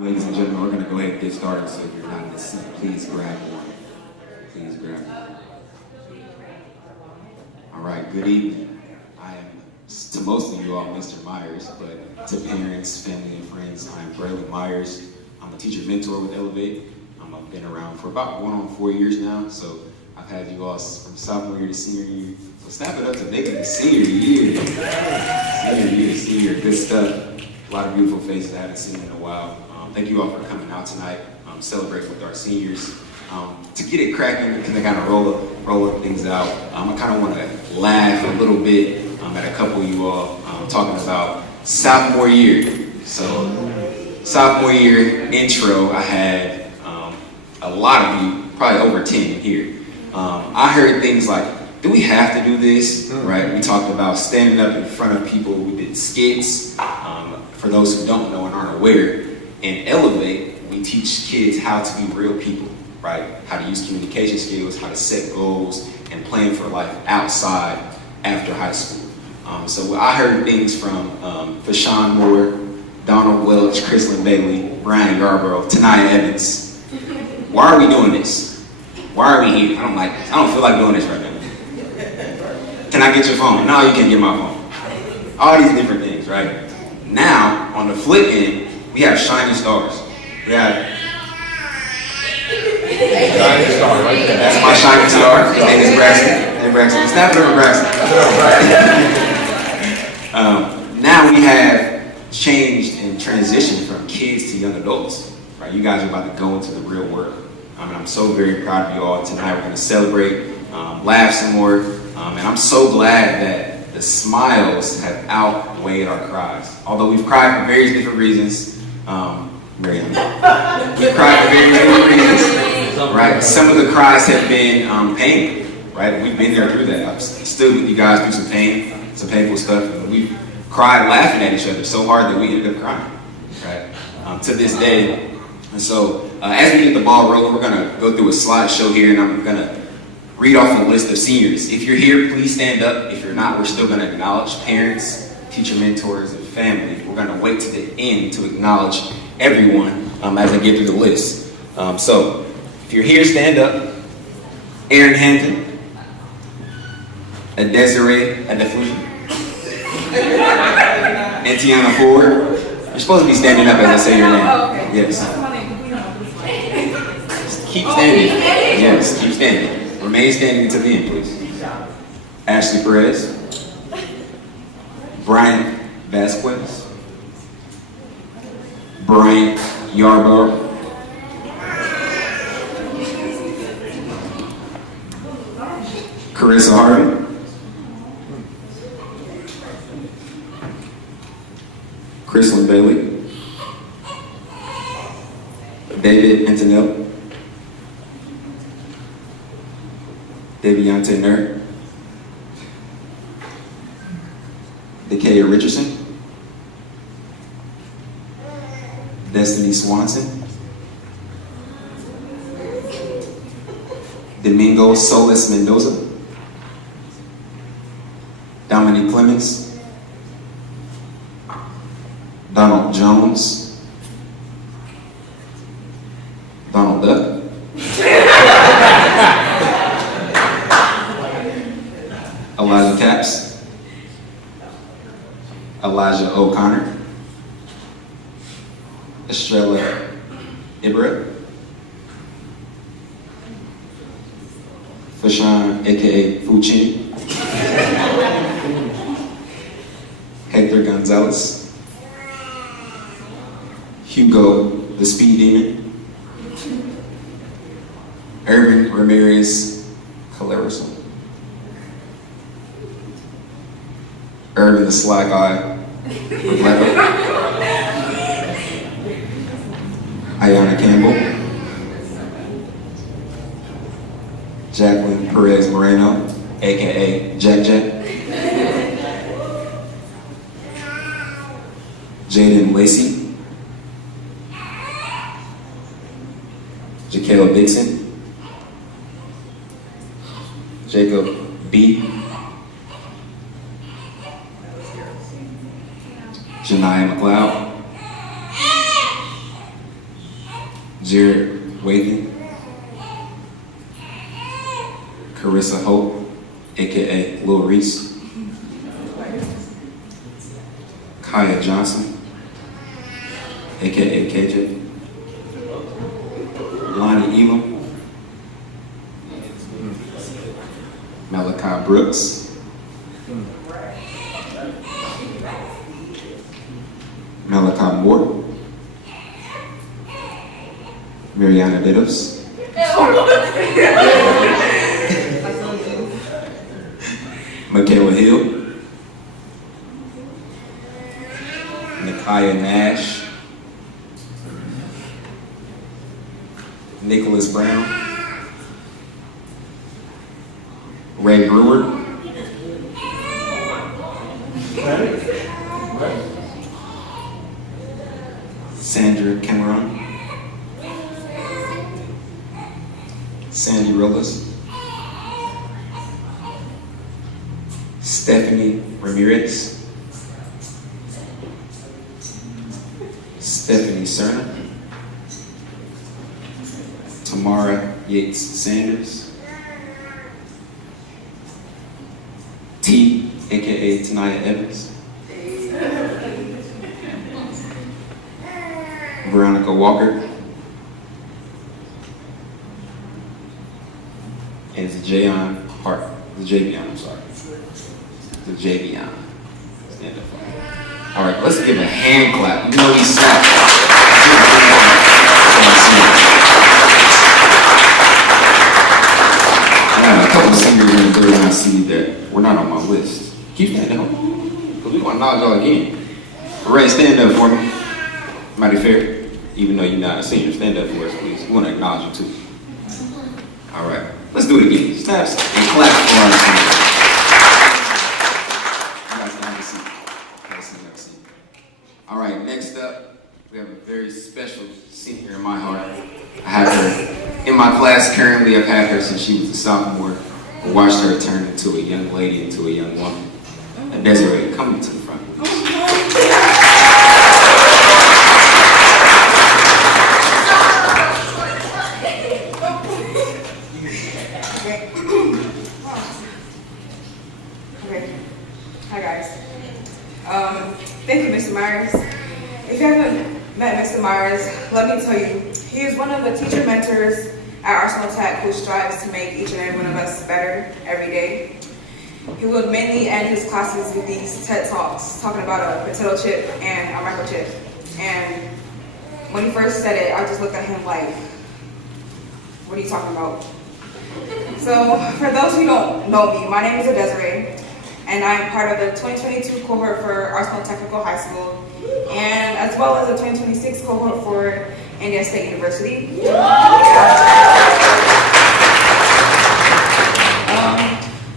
Ladies and gentlemen, we're going to go ahead and get started, so if you're not in the seat, please grab one. Please grab one. All right, good evening. I am, to most of you all, Mr. Myers, but to parents, family, and friends, I am Braylon Myers. I'm a teacher mentor with Elevate. I've been around for about going on 4 years now, so I've had you all from sophomore year to senior year. So snap it up to making it senior year. Senior year, good stuff. A lot of beautiful faces I haven't seen in a while. Thank you all for coming out tonight, celebrating with our seniors. To get it cracking, because I kind of roll up things out, I kind of want to laugh a little bit at a couple of you all talking about sophomore year. So, sophomore year intro, I had a lot of you, probably over 10 here. I heard things like, do we have to do this, right? We talked about standing up in front of people. We did skits. For those who don't know and aren't aware, in Elevate, we teach kids how to be real people, right? How to use communication skills, how to set goals, and plan for life outside after high school. So I heard things from Fashawn Moore, Donald Welch, Chrislyn Bailey, Brian Yarborough, Tanaya Evans. Why are we doing this? Why are we here? I don't like this. I don't feel like doing this right now. Can I get your phone? No, you can't get my phone. All these different things, right? Now, on the flip end, we have shining stars. We have shining star right there. That's my shining star. His name is Braxton. Snap it over Braxton. Now we have changed and transitioned from kids to young adults. Right? You guys are about to go into the real world. And I'm so very proud of you all. Tonight we're going to celebrate, laugh some more. And I'm so glad that the smiles have outweighed our cries. Although we've cried for various different reasons. Marian. We've cried for various different reasons. Right? Some of the cries have been painful. Right? We've been there through that. I've stood with you guys through some painful stuff. And we've cried laughing at each other so hard that we ended up crying. Right? To this day. And so, as we get the ball rolling, we're going to go through a slideshow here, and I'm going to read off a list of seniors. If you're here, please stand up. If you're not, we're still going to acknowledge parents, teacher mentors, and family. We're going to wait to the end to acknowledge everyone as I get through the list. So, if you're here, stand up. Aaron Hampton, Desiree Adefuji, Antiana Ford. You're supposed to be standing up as I say your name. Yes. Keep standing. Yes, keep standing. Remain standing until the end, please. Ashley Perez. Brian Vasquez. Brian Yarborough. Carissa Harvey. Chrislyn Bailey. David Antonelli. Daviante Nerd. Dakaya Richardson. Destiny Swanson. Domingo Solis Mendoza. Dominique Clemens. Donald Jones. Donald Duck. Elijah Capps. Elijah O'Connor. Estrella Ibra. Fashawn, aka Fuchin. Hector Gonzalez. Hugo, the Speed Demon. Irvin Ramirez Calarison. Irvin, the Sly Guy. Ayana Campbell. Jacqueline Perez Moreno, aka Jack Jack. Jaden Lacey. Jaquela Dixon. Jacob B. Janiyah McLeod. Jared Wathan, Carissa Hope, aka Lil Reese, Kaya Johnson, aka KJ, Lonnie Elam, Malachi Brooks, Malachi Moore, Marian University, Michaela Hill, Nikaya Nash, Nicholas Brown, Ray Brewer, Sandra Cameron, Sandy Rolas, Stephanie Ramirez, Stephanie Cerna, Tamara Yates Sanders, T, aka Tanaya Evans, Veronica Walker, and Jayon Hart. Javion, I'm sorry. The Javion. Stand up for me. All right, let's give a hand clap. You know these snaps. I got a couple singers in the 39C that were not on my list. Keep standing up, because we want to acknowledge y'all again. Ray, stand up for me. Mighty fair. Even though you're not a senior, stand up for us, please. We want to acknowledge you too. All right, let's do it again. Snaps and claps for our seniors. All right, next up, we have a very special senior in my heart. I have her in my class currently. I've had her since she was a sophomore. I watched her turn into a young lady, into a young woman. Desiree, come to the front. Hi guys. Thank you, Mr. Myers. If you haven't met Mr. Myers, let me tell you, he is one of the teacher mentors at Arsenal Tech who strives to make each and every one of us better every day. He would mainly end his classes with these TED Talks talking about a potato chip and a microchip. And when he first said it, I just looked at him like, what are you talking about? So for those who don't know me, my name is Desiree. And I'm part of the 2022 cohort for Arsenal Technical High School, and as well as the 2026 cohort for Indiana State University.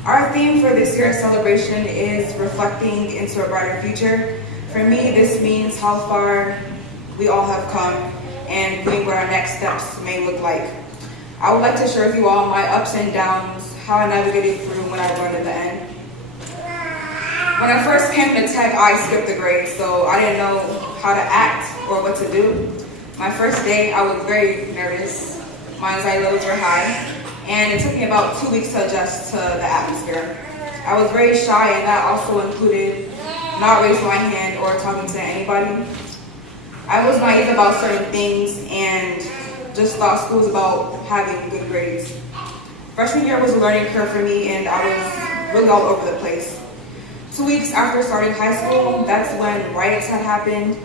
Our theme for this year's celebration is reflecting into a brighter future. For me, this means how far we all have come and viewing what our next steps may look like. I would like to share with you all my ups and downs, how I navigated through what I learned in the end. When I first came to Tech, I skipped a grade, so I didn't know how to act or what to do. My first day, I was very nervous. My anxiety levels were high, and it took me about 2 weeks to adjust to the atmosphere. I was very shy, and that also included not raising my hand or talking to anybody. I was naive about certain things and just thought school was about having good grades. Freshman year was a learning curve for me, and I was really all over the place. 2 weeks after starting high school, that's when riots had happened,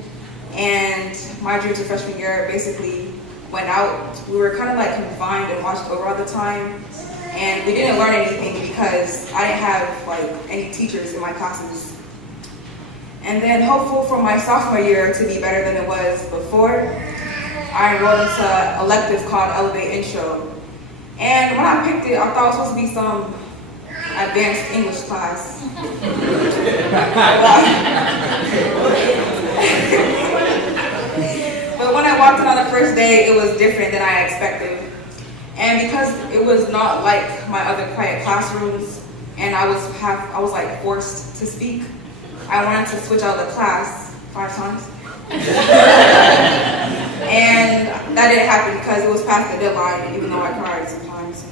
and my dreams of freshman year basically went out. We were kind of like confined and watched over all the time, and we didn't learn anything because I didn't have like any teachers in my classes. And then hopeful for my sophomore year to be better than it was before, I enrolled into an elective called Elevate Intro. And when I picked it, I thought it was supposed to be some advanced English class. But when I walked in on the first day, it was different than I expected. And because it was not like my other quiet classrooms, and I was like forced to speak, I wanted to switch out of the class 5 times. And that didn't happen because it was past the deadline, even though I cried sometimes.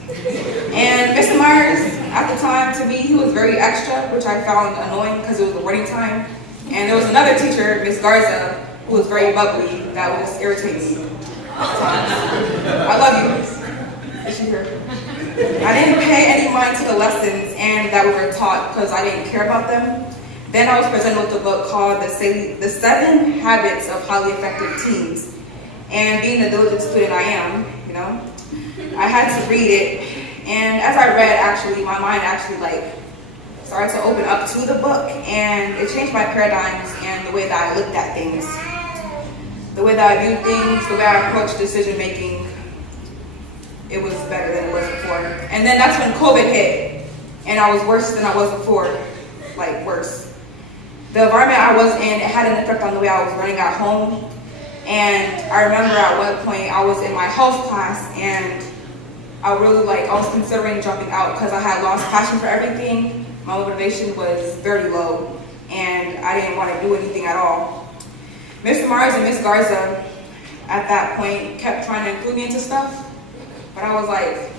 And Mr. Myers, at the time, to me, he was very extra, which I found annoying because it was the morning time. And there was another teacher, Miss Garza, who was very bubbly, that would just irritate me at times. I love you. Is she here? I didn't pay any mind to the lessons and that we were taught because I didn't care about them. Then I was presented with a book called The 7 Habits of Highly Effective Teens. And being the diligent student I am, I had to read it. And as I read, actually, my mind actually started to open up to the book, and it changed my paradigms and the way that I looked at things, the way that I viewed things, the way I approached decision making. It was better than it was before. And then that's when COVID hit, and I was worse than I was before, worse. The environment I was in, it had an effect on the way I was running at home. And I remember at one point I was in my health class, and I was considering jumping out because I had lost passion for everything. My motivation was very low, and I didn't want to do anything at all. Mr. Mars and Miss Garza at that point kept trying to include me into stuff, but I was like,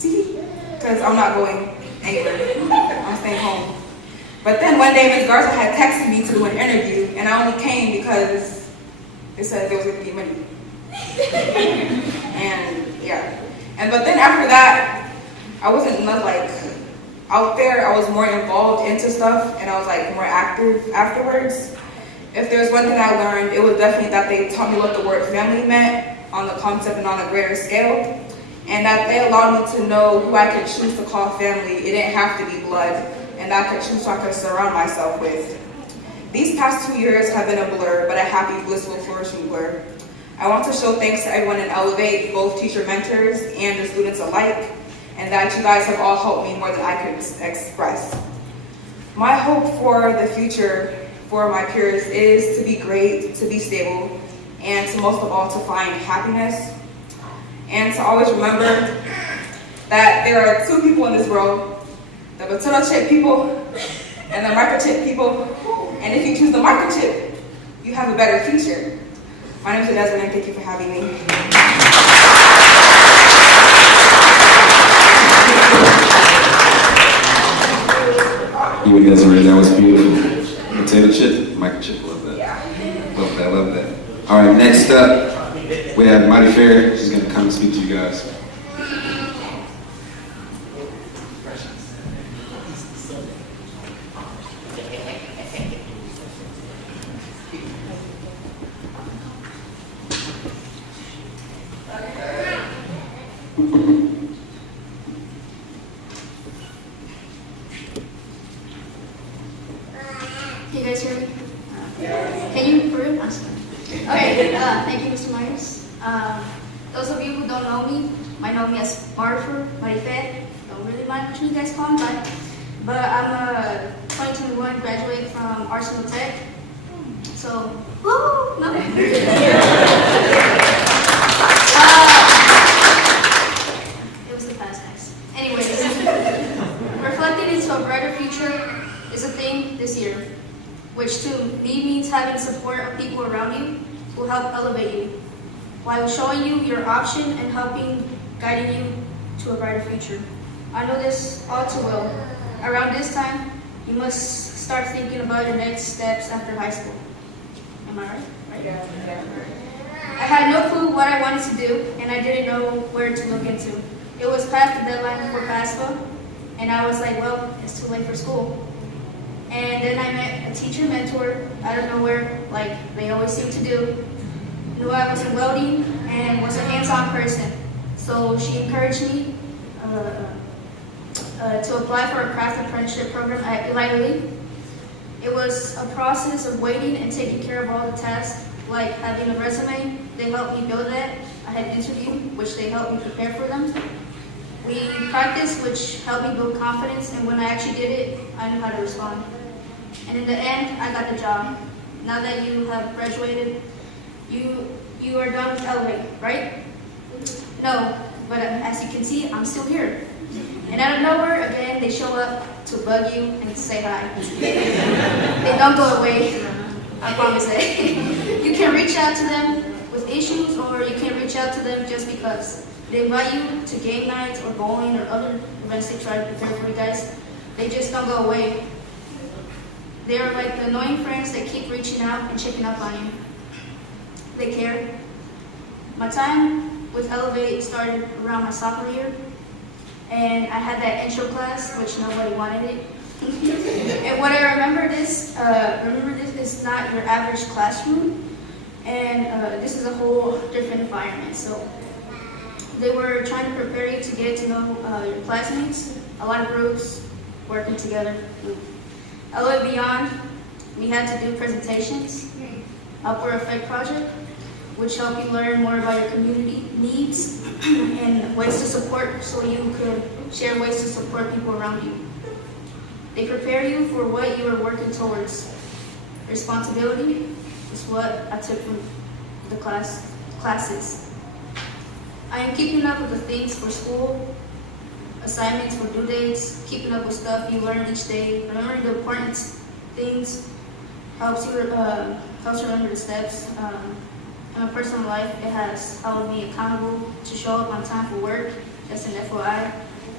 because I'm not going anywhere. I'm staying home. But then one day Miss Garza had texted me to do an interview, and I only came because they said there was going to be money. But then after that, I wasn't out there. I was more involved into stuff, and I was more active afterwards. If there's one thing I learned, it was definitely that they taught me what the word family meant on the concept and on a greater scale, and that they allowed me to know who I could choose to call family. It didn't have to be blood, and that I could choose who I could surround myself with. These past 2 years have been a blur, but a happy, blissful, flourishing blur. I want to show thanks to everyone in Elevate, both teacher mentors and the students alike, and that you guys have all helped me more than I could express. My hope for the future for my peers is to be great, to be stable, and to most of all to find happiness, and to always remember that there are two people in this world, the potato chip people and the microchip people, and if you choose the microchip, you have a better future. My name is Desmond, and thank you for having me. You Desiree, that was beautiful. Potato chip, microchip, love that. Love that. All right, next up, we have Mighty Fair. She's gonna come and speak to you guys. Can you guys hear me? Can you improve? Okay, thank you, Mr. Myers. Those of you who don't know me might know me as Marifet. Don't really mind what you guys call me, but I'm a 2021 graduate from Arsenal Tech. So, woo! No. It was the past, guys. Anyways, reflecting into a brighter future is a thing this year, which to me means having support of people around you who help elevate you, while showing you your option and guiding you to a brighter future. I know this all too well. Around this time, you must start thinking about your next steps after high school. Am I right? Yeah. I had no clue what I wanted to do, and I didn't know where to look into. It was past the deadline for FAFSA, and I was like, well, it's too late for school. And then I met a teacher mentor out of nowhere, like they always seem to do. Knew I was in welding and was a hands-on person. So she encouraged me to apply for a craft apprenticeship program at Eli Lilly. It was a process of waiting and taking care of all the tasks, like having a resume. They helped me build that. I had an interview, which they helped me prepare for them. We practiced, which helped me build confidence, and when I actually did it, I knew how to respond. And in the end, I got the job. Now that you have graduated, you are done with Elevate, right? No, but as you can see, I'm still here. And out of nowhere, again, they show up to bug you and say hi. They don't go away, I promise it. You can reach out to them with with issues, or you can reach out to them just because. They invite you to game nights or bowling or other events they try to prepare for you guys. They just don't go away. They are like the annoying friends that keep reaching out and checking up on you. They care. My time with Elevate started around my sophomore year, and I had that intro class, which nobody wanted it. And what I remember this is not your average classroom, and this is a whole different environment. So they were trying to prepare you to get to know your classmates, a lot of groups working together. Elevate Beyond, we had to do presentations, Upward Effect Project, which help you learn more about your community needs and ways to support, so you could share ways to support people around you. They prepare you for what you are working towards. Responsibility is what I took from the classes. I am keeping up with the things for school, assignments for due dates, keeping up with stuff you learn each day, remembering the important things, helps you remember the steps. In my personal life, it has held me accountable to show up on time for work. Just an FYI.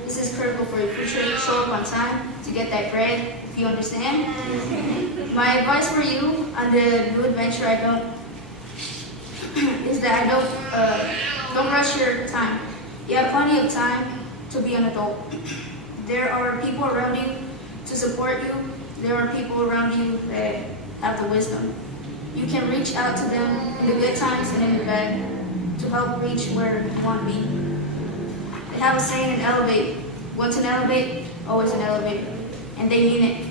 This is critical for your future. Show up on time to get that bread, if you understand. My advice for you on the new adventure is that don't rush your time. You have plenty of time to be an adult. There are people around you to support you. There are people around you that have the wisdom. You can reach out to them in the good times and in the bad to help reach where you want to be. They have a saying in Elevate, once an elevate, always an elevator. And they mean it.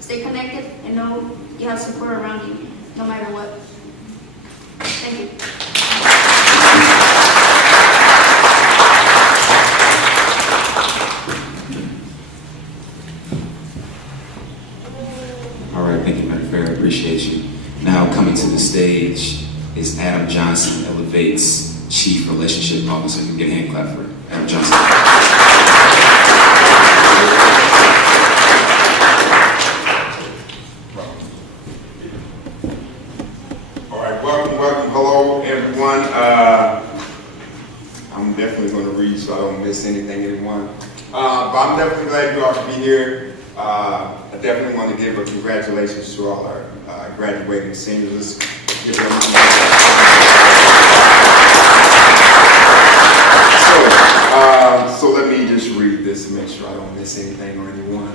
Stay connected and know you have support around you, no matter what. Thank you. All right, thank you, Madam Fair. I appreciate you. Now coming to the stage is Adam Johnson, Elevate's Chief Relationship Officer. You can get a hand clap for Adam Johnson. All right, welcome. Hello, everyone. I'm definitely going to read so I don't miss anyone. But I'm definitely glad you all can be here. I definitely want to give a congratulations to all our graduating seniors. Give them so let me just read this to make sure I don't miss anything or anyone.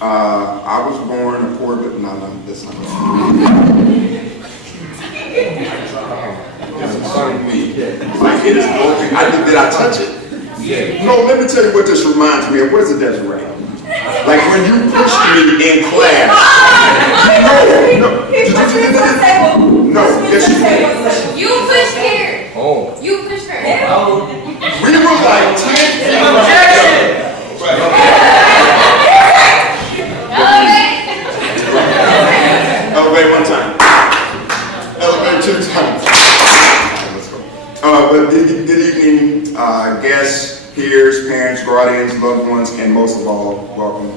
I was born a poor, but no, that's not It's on me. Like it is broken. Did I touch it? Yeah. No, let me tell you what this reminds me of. What is it, Desiree? Like when you pushed me in class. No, yes you did. You pushed here. Oh. You pushed her. We were like 10 feet from each other. Elevate one time. Elevate 2 times. Let's go. But good evening, guests, peers, parents, guardians, loved ones, and most of all, welcome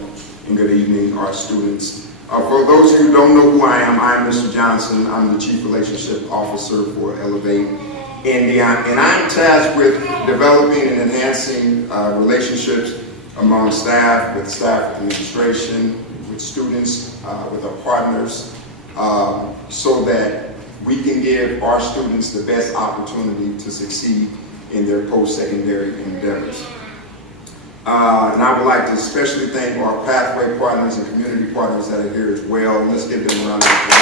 and good evening, our students. For those of you who don't know who I am Mr. Johnson. I'm the Chief Relationship Officer for Elevate Indiana, and I'm tasked with developing and enhancing relationships among staff, with staff administration, with students, with our partners, so that we can give our students the best opportunity to succeed in their post-secondary endeavors. And I would like to especially thank our pathway partners and community partners that are here as well. Let's give them a round of applause.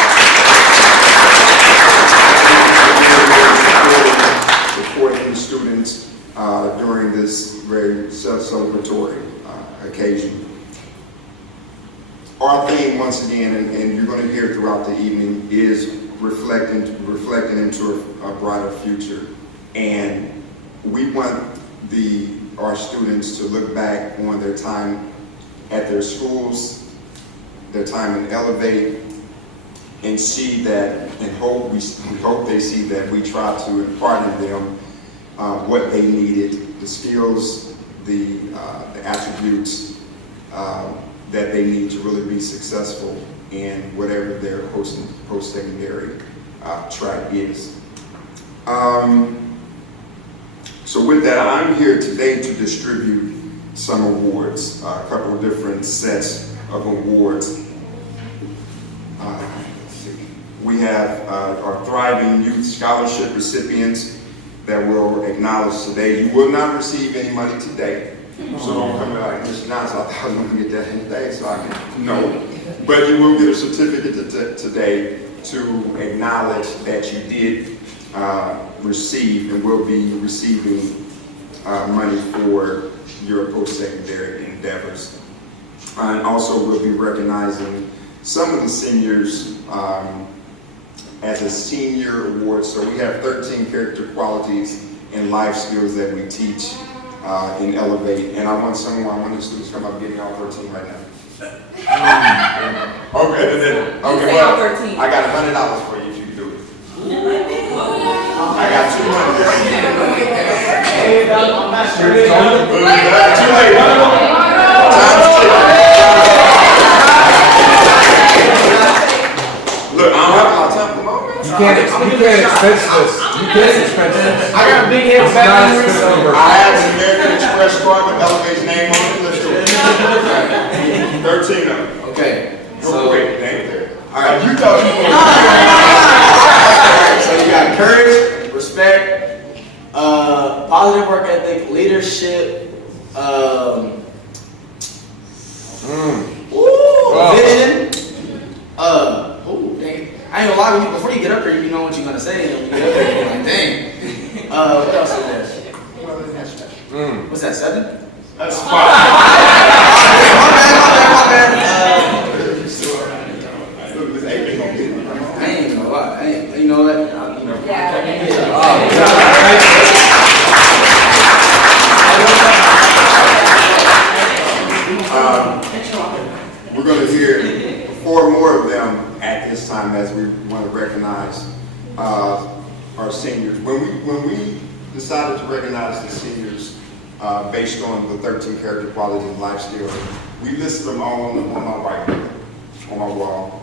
Supporting the students during this very celebratory occasion. Our theme, once again, and you're going to hear throughout the evening, is reflecting into a brighter future. And we want our students to look back on their time at their schools, their time in Elevate, and see that, and we hope they see that we try to impart in them what they needed, the skills, the attributes that they need to really be successful in whatever their post-secondary track is. So with that, I'm here today to distribute some awards, a couple of different sets of awards. Let's see. We have our Thriving Youth Scholarship recipients that we'll acknowledge today. You will not receive any money today, so don't come back like Mr. Nance. I thought I was going to get that today, so I can know. But you will get a certificate today to acknowledge that you did receive and will be receiving money for your post-secondary endeavors. And also we'll be recognizing some of the seniors as a senior award. So we have 13 character qualities and life skills that we teach in Elevate. And I want the students to come up and give me all 13 right now. Okay, well, 13. I got $100 for you if you can do it. I got 200. Too late. Look, I don't have a lot of time. Come on, man. You can't expense this. You can't expense this. I got a big head back in the I have an American Express card with Elevate's name on it. Let's do it. 13 of them. Okay. So wait, name there. All right, you tell people. So you got courage, respect, positive work ethic, leadership, vision. Dang. I ain't gonna lie with you. Before you get up here, you know what you're gonna say. And when you get up here, you're like, dang. What else is there? What's that? 7? That's 5. My bad. I ain't even gonna lie. You know what? We're going to hear 4 more of them at this time as we want to recognize our seniors. When we decided to recognize the seniors based on the 13 character qualities and life skills, we listed them all on my whiteboard, on my wall.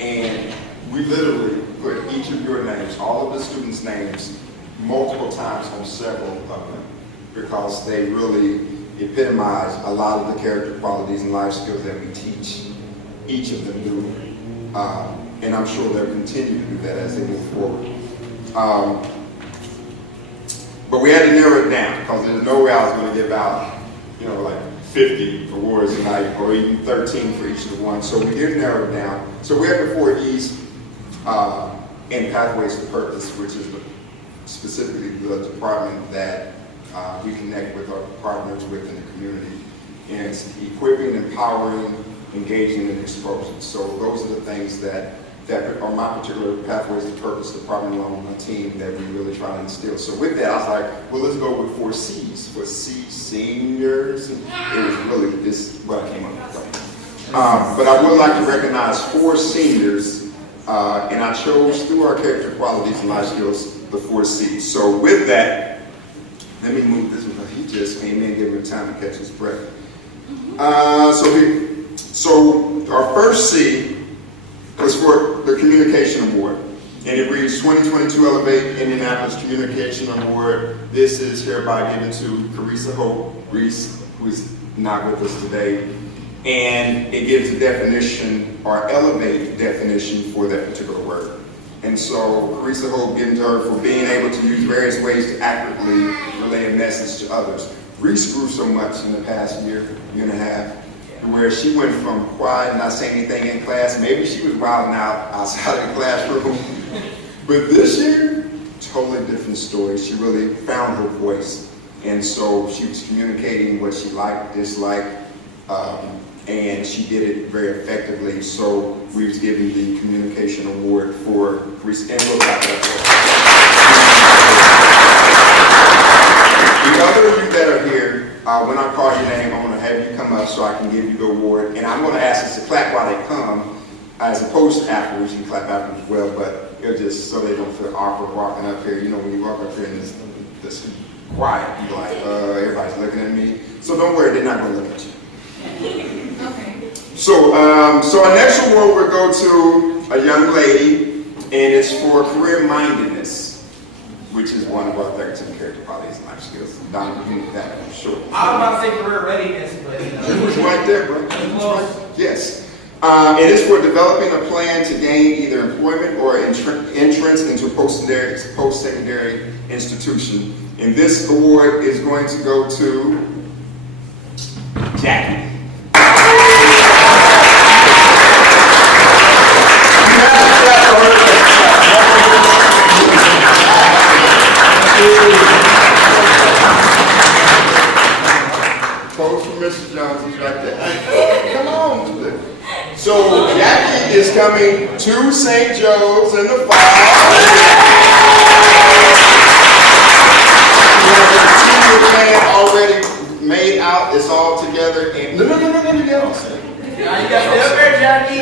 And we literally put each of your names, all of the students' names, multiple times on several of them because they really epitomize a lot of the character qualities and life skills that we teach each of them do. And I'm sure they'll continue to do that as they move forward. But we had to narrow it down because there's no way I was going to give out, like 50 awards tonight or even 13 for each of the ones. So we did narrow it down. So we have the 4 E's and Pathways to Purpose, which is specifically the department that we connect with our partners within the community. And it's equipping, empowering, engaging, and exposing. So those are the things that are my particular Pathways to Purpose department on my team that we really try to instill. So with that, I was like, well, let's go with 4 C's. For C, seniors. It was really what I came up with. But I would like to recognize 4 seniors, and I chose through our character qualities and life skills the 4 C's. So with that, let me move this one. He just came in, give him time to catch his breath. So our first C was for the Communication Award. And it reads 2022 Elevate Indianapolis Communication Award. This is hereby given to Carissa Hope Reese, who is not with us today. And it gives a definition, or Elevate definition for that particular word. And so Carissa Hope given to her for being able to use various ways to accurately relay a message to others. Reese grew so much in the past year and a half, where she went from quiet and not saying anything in class. Maybe she was wilding out outside of the classroom. But this year, totally different story. She really found her voice. And so she was communicating what she liked, disliked, and she did it very effectively. So we was given the Communication Award for Carissa. And we'll clap it up. The other of you that are here, when I call your name, I'm going to have you come up so I can give you the award. And I'm going to ask us to clap while they come, as opposed to afterwards. You can clap afterwards as well, but it'll just so they don't feel awkward walking up here. You know, when you walk up here and it's quiet, you're like, everybody's looking at me. So don't worry, they're not going to look at you. Okay. So our next award will go to a young lady, and it's for career mindedness. which is one of our 13 character qualities and life skills. Don, you need that, I'm sure. I was about to say career readiness, but you know. It was right there, bro. Yes. It is for developing a plan to gain either employment or entrance into a post-secondary institution. And this award is going to go to Jackie. Pose for Mr. Jones is right there. Come on. So Jackie is coming to St. Joe's in the fall. The plan already made out. It's all together. And no. Now you got to up there, Jackie.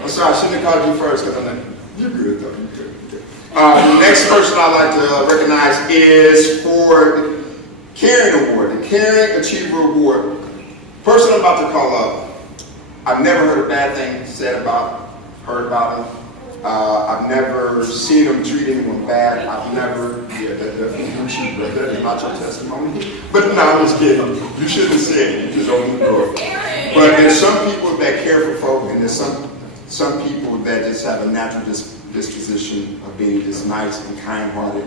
I'm sorry, I shouldn't have called you first because I'm like, you're good though. You're good. The next person I'd like to recognize is for Caring Award, the Caring Achiever Award. Person I'm about to call up, I've never heard a bad thing said about him. I've never seen him treat anyone bad. I've never, that is not your testimony. But no, I'm just kidding. You shouldn't say it, you just don't know. But there's some people that care for folk, and there's some people that just have a natural disposition of being just nice and kind-hearted.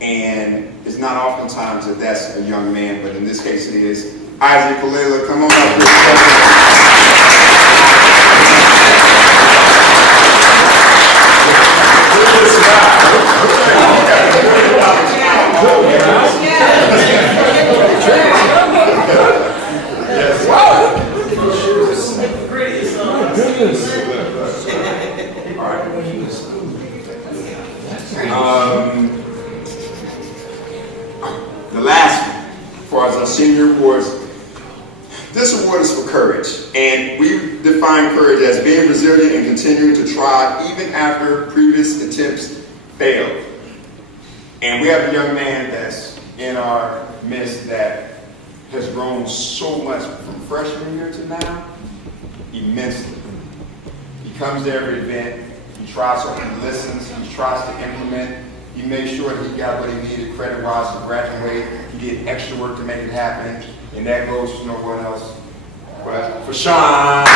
And it's not oftentimes that that's a young man, but in this case it is. Isaac Kalila, come on up here. Yes. Wow. All right. The last one, as far as our senior awards, this award is for courage, and we define courage as being resilient and continuing to try even after previous attempts failed. And we have a young man that's in our midst that has grown so much from freshman year to now, immensely. He comes to every event, he tries to, he listens, he tries to implement. He made sure that he got what he needed credit-wise to graduate. He did extra work to make it happen, and that goes to no one else but for Sean.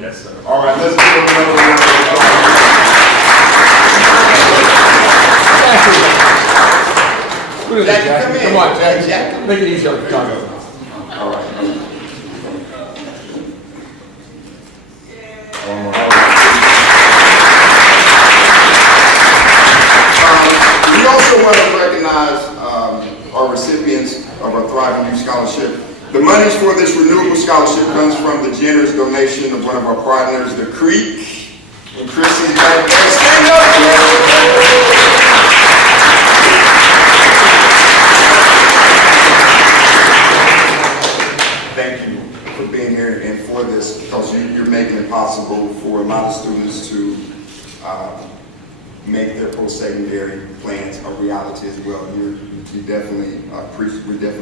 Yes, sir. All right, let's give him another round of applause. Jackie, come in. Come on, Jackie. Jackie. Make it easier on the comments. All right. We also want to recognize our recipients of our Thriving Youth Scholarship. The monies for this renewable scholarship comes from the generous donation of one of our partners, the Creek. And Chris is back there. Stand up! Thank you for being here and for this, because you're making it possible for a lot of students to make their post-secondary plans a reality as well. We definitely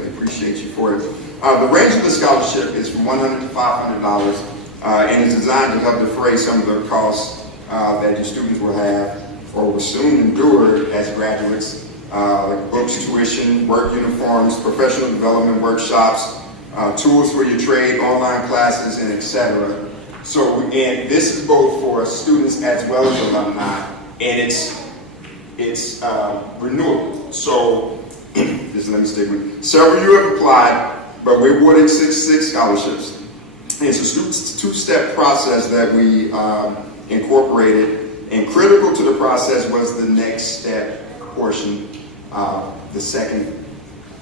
appreciate you for it. The range of the scholarship is from $100 to $500 and is designed to help defray some of the costs that your students will have or will soon endure as graduates, like books, tuition, work uniforms, professional development workshops, tools for your trade, online classes, and etc. So, and this is both for students as well as alumni, and it's renewable. So, just let me stick with it. Several of you have applied, but we're awarding six scholarships. It's a two-step process that we incorporated, and critical to the process was the next step portion, the second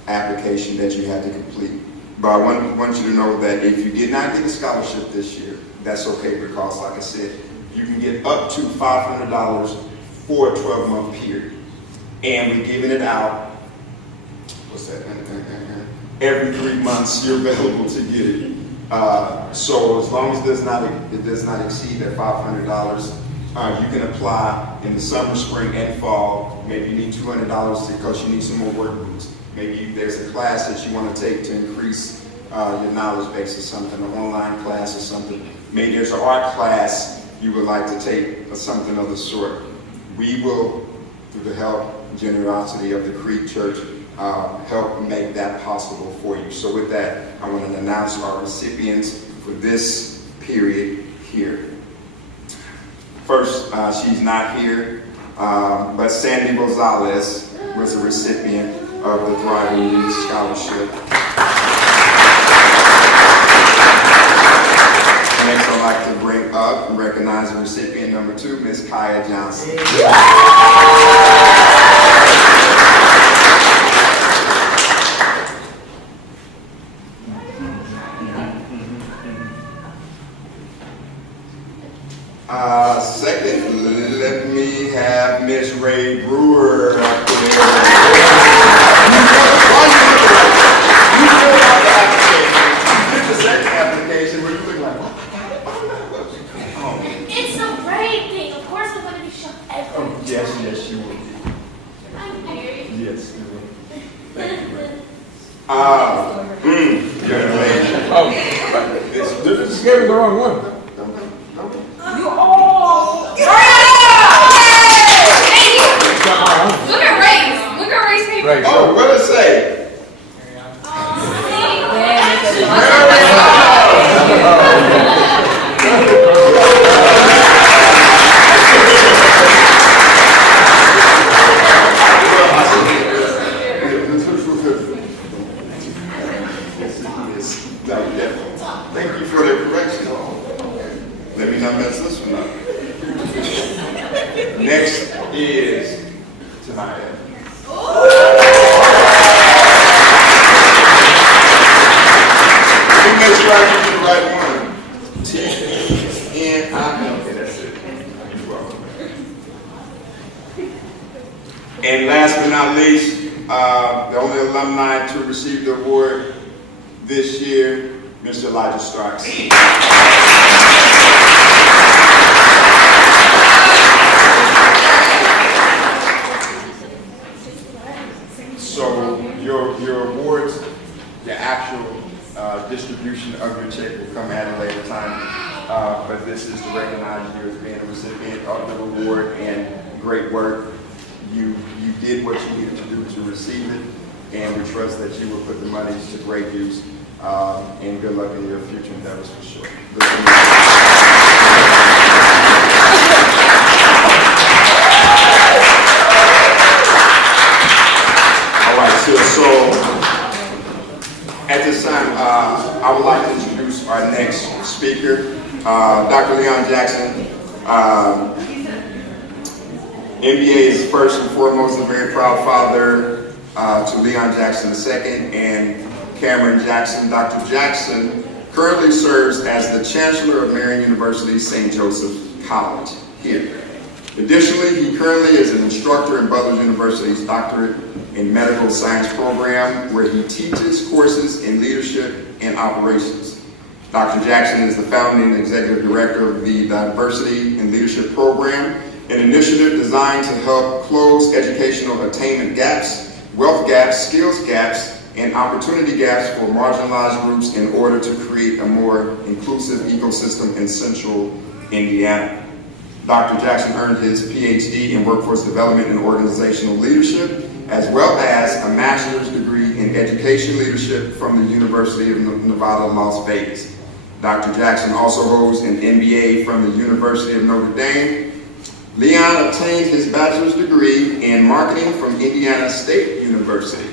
application that you had to complete. But I want you to know that if you did not get a scholarship this year, that's okay, because like I said, you can get up to $500 for a 12-month period. And we're giving it out, what's that? Every 3 months you're available to get it. So as long as it does not exceed that $500, you can apply in the summer, spring, and fall. Maybe you need $200 because you need some more work boots. Maybe there's a class that you want to take to increase your knowledge base or something, an online class or something. Maybe there's an art class you would like to take or something of the sort. We will, through the help and generosity of the Creek Church, help make that possible for you. So with that, I want to announce our recipients for this period here. First, she's not here, but Sandy Rosales was a recipient of the Thriving Youth Scholarship. Next, I'd like to bring up and recognize the recipient number 2, Ms. Kaya Johnson. Second, let me have Ms. Ray Brewer up there. You filled out the application. You did the second application where you look like, oh. It's a great thing. Of course, we're going to be shocked every time. Yes, you will be. I'm married. Yes, you will. Thank you, Ray. Young lady. Oh, this gave me the wrong one. Look at Ray's. Look at Ray's paper. Right. Oh, what did it say? Thank you for the correction. Let me not mess this one up. Next is Tanaya. Let me make sure I give you the right one. T-N-I. Okay, that's it. You're welcome. And last but not least, the only alumni to receive the award this year, Mr. Elijah Starks. So your awards, the actual distribution of your check will come at a later time. But this is to recognize you as being a recipient of the award and great work. You did what you needed to do to receive it, and we trust that you will put the monies to great use. And good luck in your future endeavors for sure. All right, so at this time, I would like to introduce our next speaker, Dr. Leon Jackson. MBA is first and foremost a very proud father to Leon Jackson II and Cameron Jackson. Dr. Jackson currently serves as the Chancellor of Marian University St. Joseph College here. Additionally, he currently is an instructor in Butler University's Doctorate in Medical Science program, where he teaches courses in leadership and operations. Dr. Jackson is the founding executive director of the Diversity and Leadership Program, an initiative designed to help close educational attainment gaps, wealth gaps, skills gaps, and opportunity gaps for marginalized groups in order to create a more inclusive ecosystem in central Indiana. Dr. Jackson earned his PhD in Workforce Development and Organizational Leadership, as well as a master's degree in Education Leadership from the University of Nevada, Las Vegas. Dr. Jackson also holds an MBA from the University of Notre Dame. Leon obtained his bachelor's degree in marketing from Indiana State University.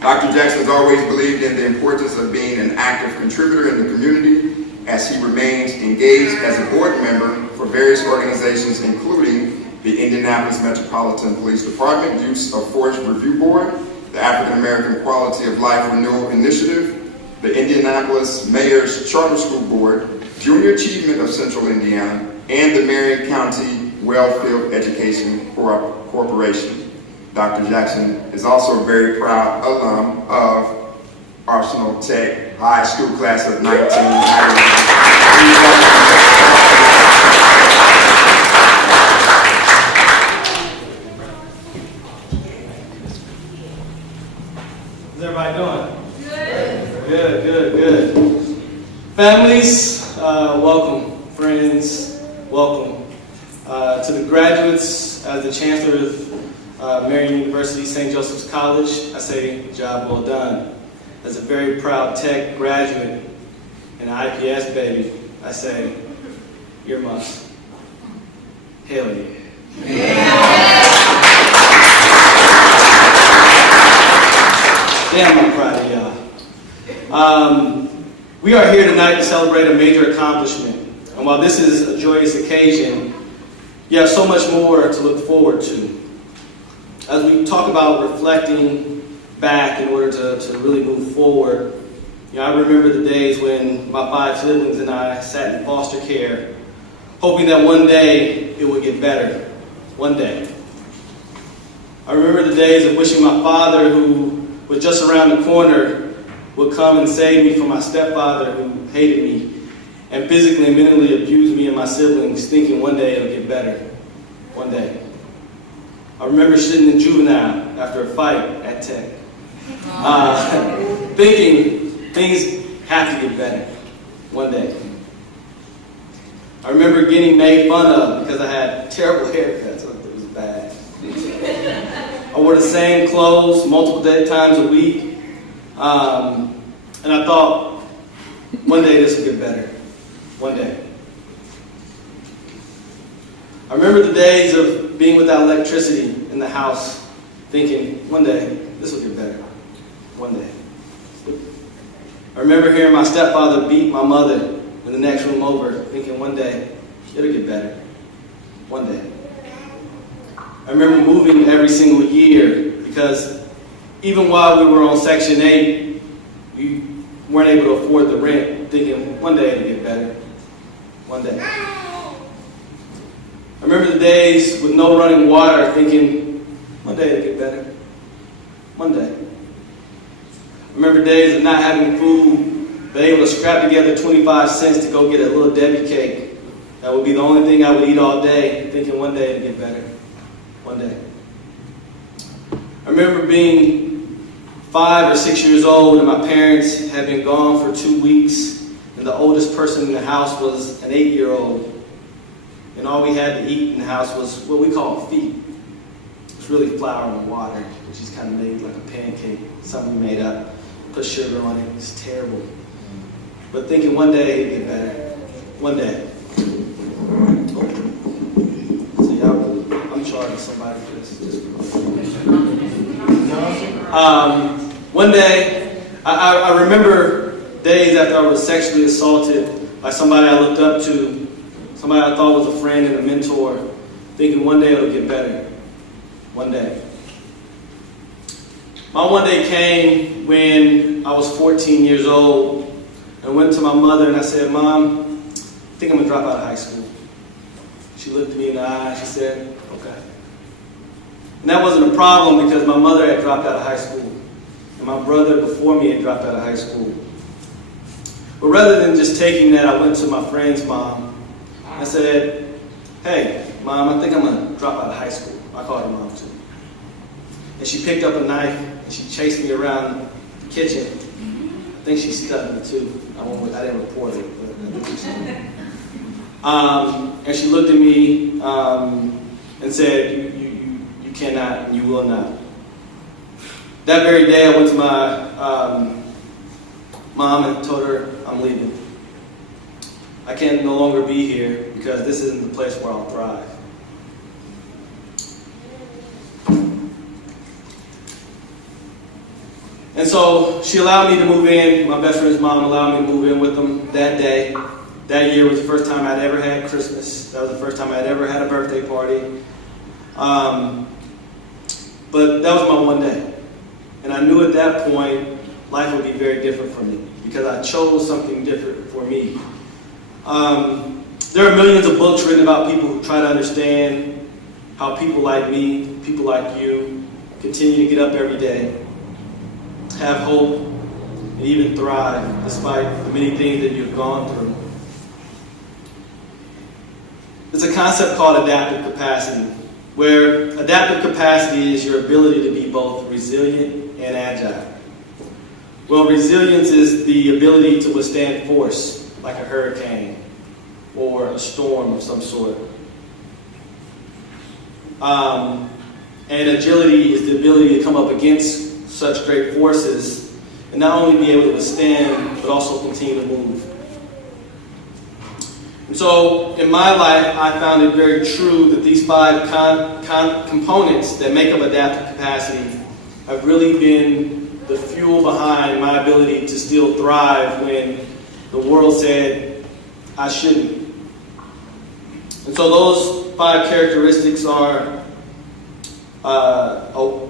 Dr. Jackson has always believed in the importance of being an active contributor in the community, as he remains engaged as a board member for various organizations, including the Indianapolis Metropolitan Police Department Use of Force Review Board, the African American Quality of Life Renewal Initiative, the Indianapolis Mayor's Charter School Board, Junior Achievement of Central Indiana, and the Marion County Wellfield Education Corporation. Dr. Jackson is also a very proud alum of Arsenal Tech High School class of 1990. Families, welcome. Friends, welcome. To the graduates, as the Chancellor of Marian University, St. Joseph's College, I say, job well done. As a very proud tech graduate and an IPS baby, I say, earmuffs. Hell yeah. Damn, I'm proud of y'all. We are here tonight to celebrate a major accomplishment. And while this is a joyous occasion, you have so much more to look forward to. As we talk about reflecting back in order to really move forward, I remember the days when my 5 siblings and I sat in foster care, hoping that one day it would get better. One day. I remember the days of wishing my father, who was just around the corner, would come and save me from my stepfather who hated me and physically and mentally abused me and my siblings, thinking one day it'll get better. One day. I remember sitting in juvenile after a fight at Tech, thinking things have to get better. One day. I remember getting made fun of because I had terrible haircuts. It was bad. I wore the same clothes multiple times a week. And I thought, one day this will get better. One day. I remember the days of being without electricity in the house, thinking, one day this will get better. One day. I remember hearing my stepfather beat my mother in the next room over, thinking one day it'll get better. One day. I remember moving every single year because even while we were on Section 8, we weren't able to afford the rent, thinking one day it'll get better. One day. I remember the days with no running water, thinking one day it'll get better. One day. I remember days of not having food, but able to scrap together 25 cents to go get a little Debbie cake. That would be the only thing I would eat all day, thinking one day it'll get better. One day. I remember being 5 or 6 years old and my parents had been gone for 2 weeks and the oldest person in the house was an 8-year-old. And all we had to eat in the house was what we call feet. It's really flour and water, which is kind of made like a pancake, something we made up, put sugar on it. It's terrible. But thinking one day it'd get better. One day. So y'all, I'm charging somebody for this. One day, I remember days after I was sexually assaulted by somebody I looked up to, somebody I thought was a friend and a mentor, thinking one day it'll get better. One day. My one day came when I was 14 years old. I went to my mother and I said, Mom, I think I'm going to drop out of high school. She looked me in the eye and she said, okay. And that wasn't a problem because my mother had dropped out of high school. And my brother before me had dropped out of high school. But rather than just taking that, I went to my friend's mom. I said, hey, Mom, I think I'm going to drop out of high school. I called her mom too. And she picked up a knife and she chased me around the kitchen. I think she stunned me too. I didn't report it, but I think she stunned me. And she looked at me and said, you cannot and you will not. That very day I went to my mom and told her I'm leaving. I can no longer be here because this isn't the place where I'll thrive. And so she allowed me to move in. My best friend's mom allowed me to move in with them that day. That year was the first time I'd ever had Christmas. That was the first time I'd ever had a birthday party. But that was my one day. And I knew at that point life would be very different for me because I chose something different for me. There are millions of books written about people who try to understand how people like me, people like you, continue to get up every day, have hope, and even thrive despite the many things that you've gone through. There's a concept called adaptive capacity, where adaptive capacity is your ability to be both resilient and agile. Well, resilience is the ability to withstand force, like a hurricane or a storm of some sort. And agility is the ability to come up against such great forces and not only be able to withstand, but also continue to move. And so, in my life, I found it very true that these 5 components that make up adaptive capacity have really been the fuel behind my ability to still thrive when the world said I shouldn't. And so those 5 characteristics are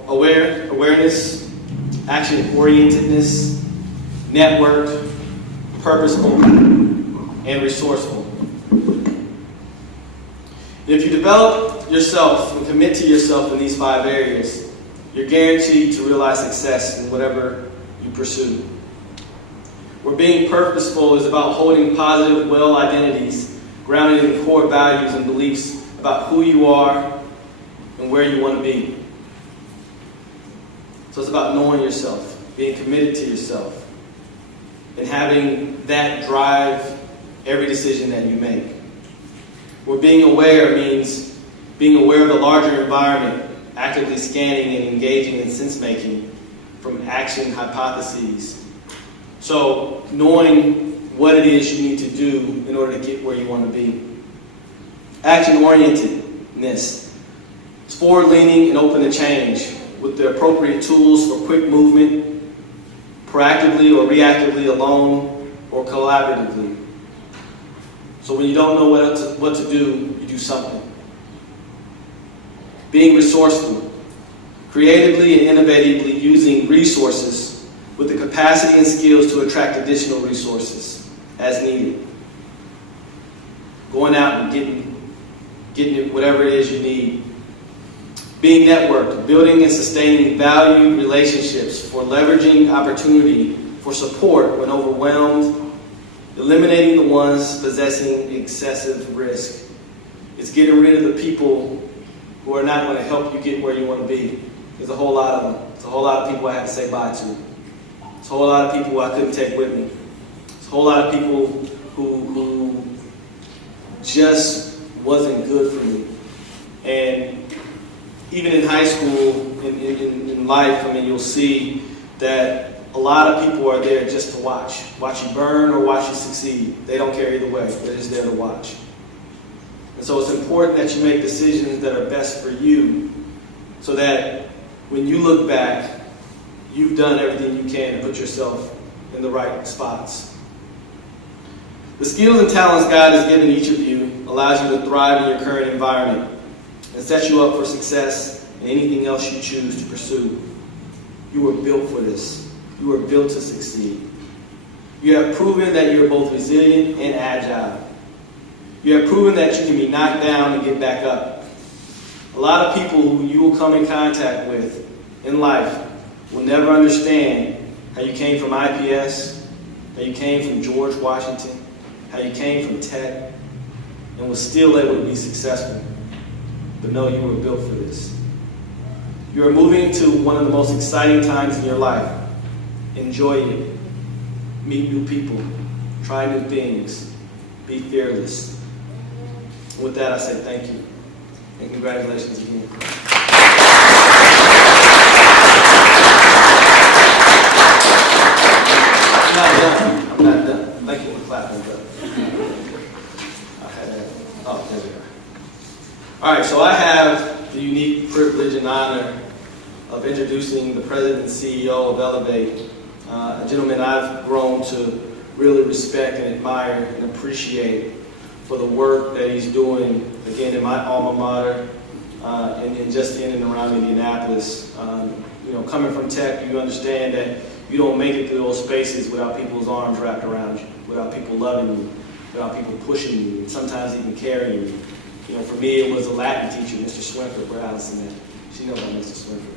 awareness, action-orientedness, network, purposeful, and resourceful. If you develop yourself and commit to yourself in these 5 areas, you're guaranteed to realize success in whatever you pursue. Where being purposeful is about holding positive, well identities grounded in core values and beliefs about who you are and where you want to be. So it's about knowing yourself, being committed to yourself, and having that drive every decision that you make. Where being aware means being aware of the larger environment, actively scanning and engaging in sense-making from action hypotheses. So knowing what it is you need to do in order to get where you want to be. Action-orientedness. It's forward-leaning and open to change with the appropriate tools for quick movement, proactively or reactively, alone or collaboratively. So when you don't know what to do, you do something. Being resourceful, creatively and innovatively using resources with the capacity and skills to attract additional resources as needed. Going out and getting whatever it is you need. Being networked, building and sustaining valued relationships for leveraging opportunity for support when overwhelmed, eliminating the ones possessing excessive risk. It's getting rid of the people who are not going to help you get where you want to be. There's a whole lot of them. There's a whole lot of people I had to say bye to. There's a whole lot of people who I couldn't take with me. There's a whole lot of people who just wasn't good for me. And even in high school, in life, I mean, you'll see that a lot of people are there just to watch you burn or watch you succeed. They don't care either way. They're just there to watch. And so it's important that you make decisions that are best for you so that when you look back, you've done everything you can to put yourself in the right spots. The skills and talents God has given each of you allows you to thrive in your current environment and sets you up for success in anything else you choose to pursue. You were built for this. You were built to succeed. You have proven that you're both resilient and agile. You have proven that you can be knocked down and get back up. A lot of people who you will come in contact with in life will never understand how you came from IPS, how you came from George Washington, how you came from Tech, and was still able to be successful. But no, you were built for this. You are moving to one of the most exciting times in your life. Enjoy it. Meet new people. Try new things. Be fearless. And with that, I say thank you. And congratulations again. I'm not done. Thank you for clapping, brother. There we are. All right, so I have the unique privilege and honor of introducing the president and CEO of Elevate, a gentleman I've grown to really respect and admire and appreciate for the work that he's doing, again, in my alma mater, and just in and around Indianapolis. Coming from Tech, you understand that you don't make it through those spaces without people's arms wrapped around you, without people loving you, without people pushing you, and sometimes even carrying you. For me, it was a Latin teacher, Mr. Swinford, where Allison at. She knows about Mr. Swinford.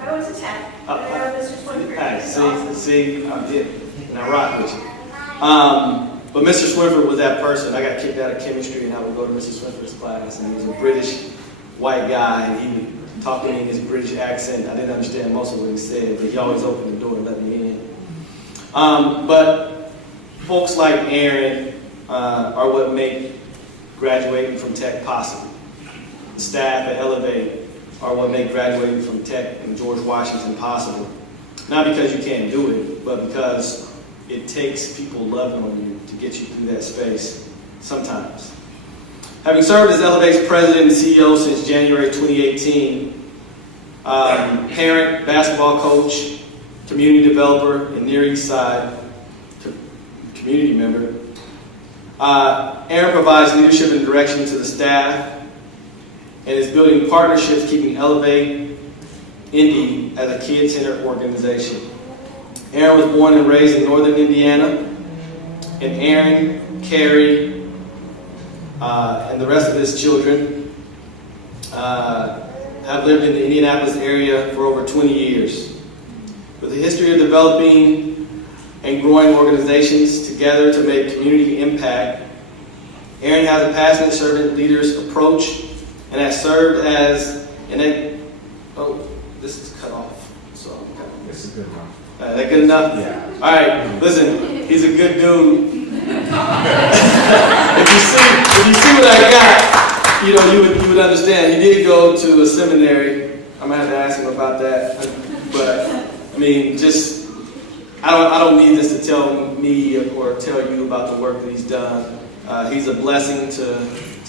I went to Tech. I know Mr. Swinford. Right, see, I did, and I rock with you. But Mr. Swinford was that person. I got kicked out of chemistry, and I would go to Mr. Swinford's class, and he was a British white guy, and he would talk to me in his British accent. I didn't understand most of what he said, but he always opened the door and let me in. But folks like Aaron are what make graduating from Tech possible. The staff at Elevate are what make graduating from Tech and George Washington possible. Not because you can't do it, but because it takes people loving on you to get you through that space sometimes. Having served as Elevate's president and CEO since January 2018, parent, basketball coach, community developer, and Near East Side community member, Aaron provides leadership and direction to the staff and is building partnerships, keeping Elevate Indy as a kid-centered organization. Aaron was born and raised in northern Indiana, and Aaron, Carrie, and the rest of his children have lived in the Indianapolis area for over 20 years. With a history of developing and growing organizations together to make community impact, Aaron has a passionate servant leader's approach and has served as this is cut off. So This is good enough. that good enough? Yeah. All right, listen, he's a good dude. if you see what I got, you would understand. He did go to a seminary. I'm gonna have to ask him about that. But I mean, I don't need this to tell me or tell you about the work that he's done. He's a blessing to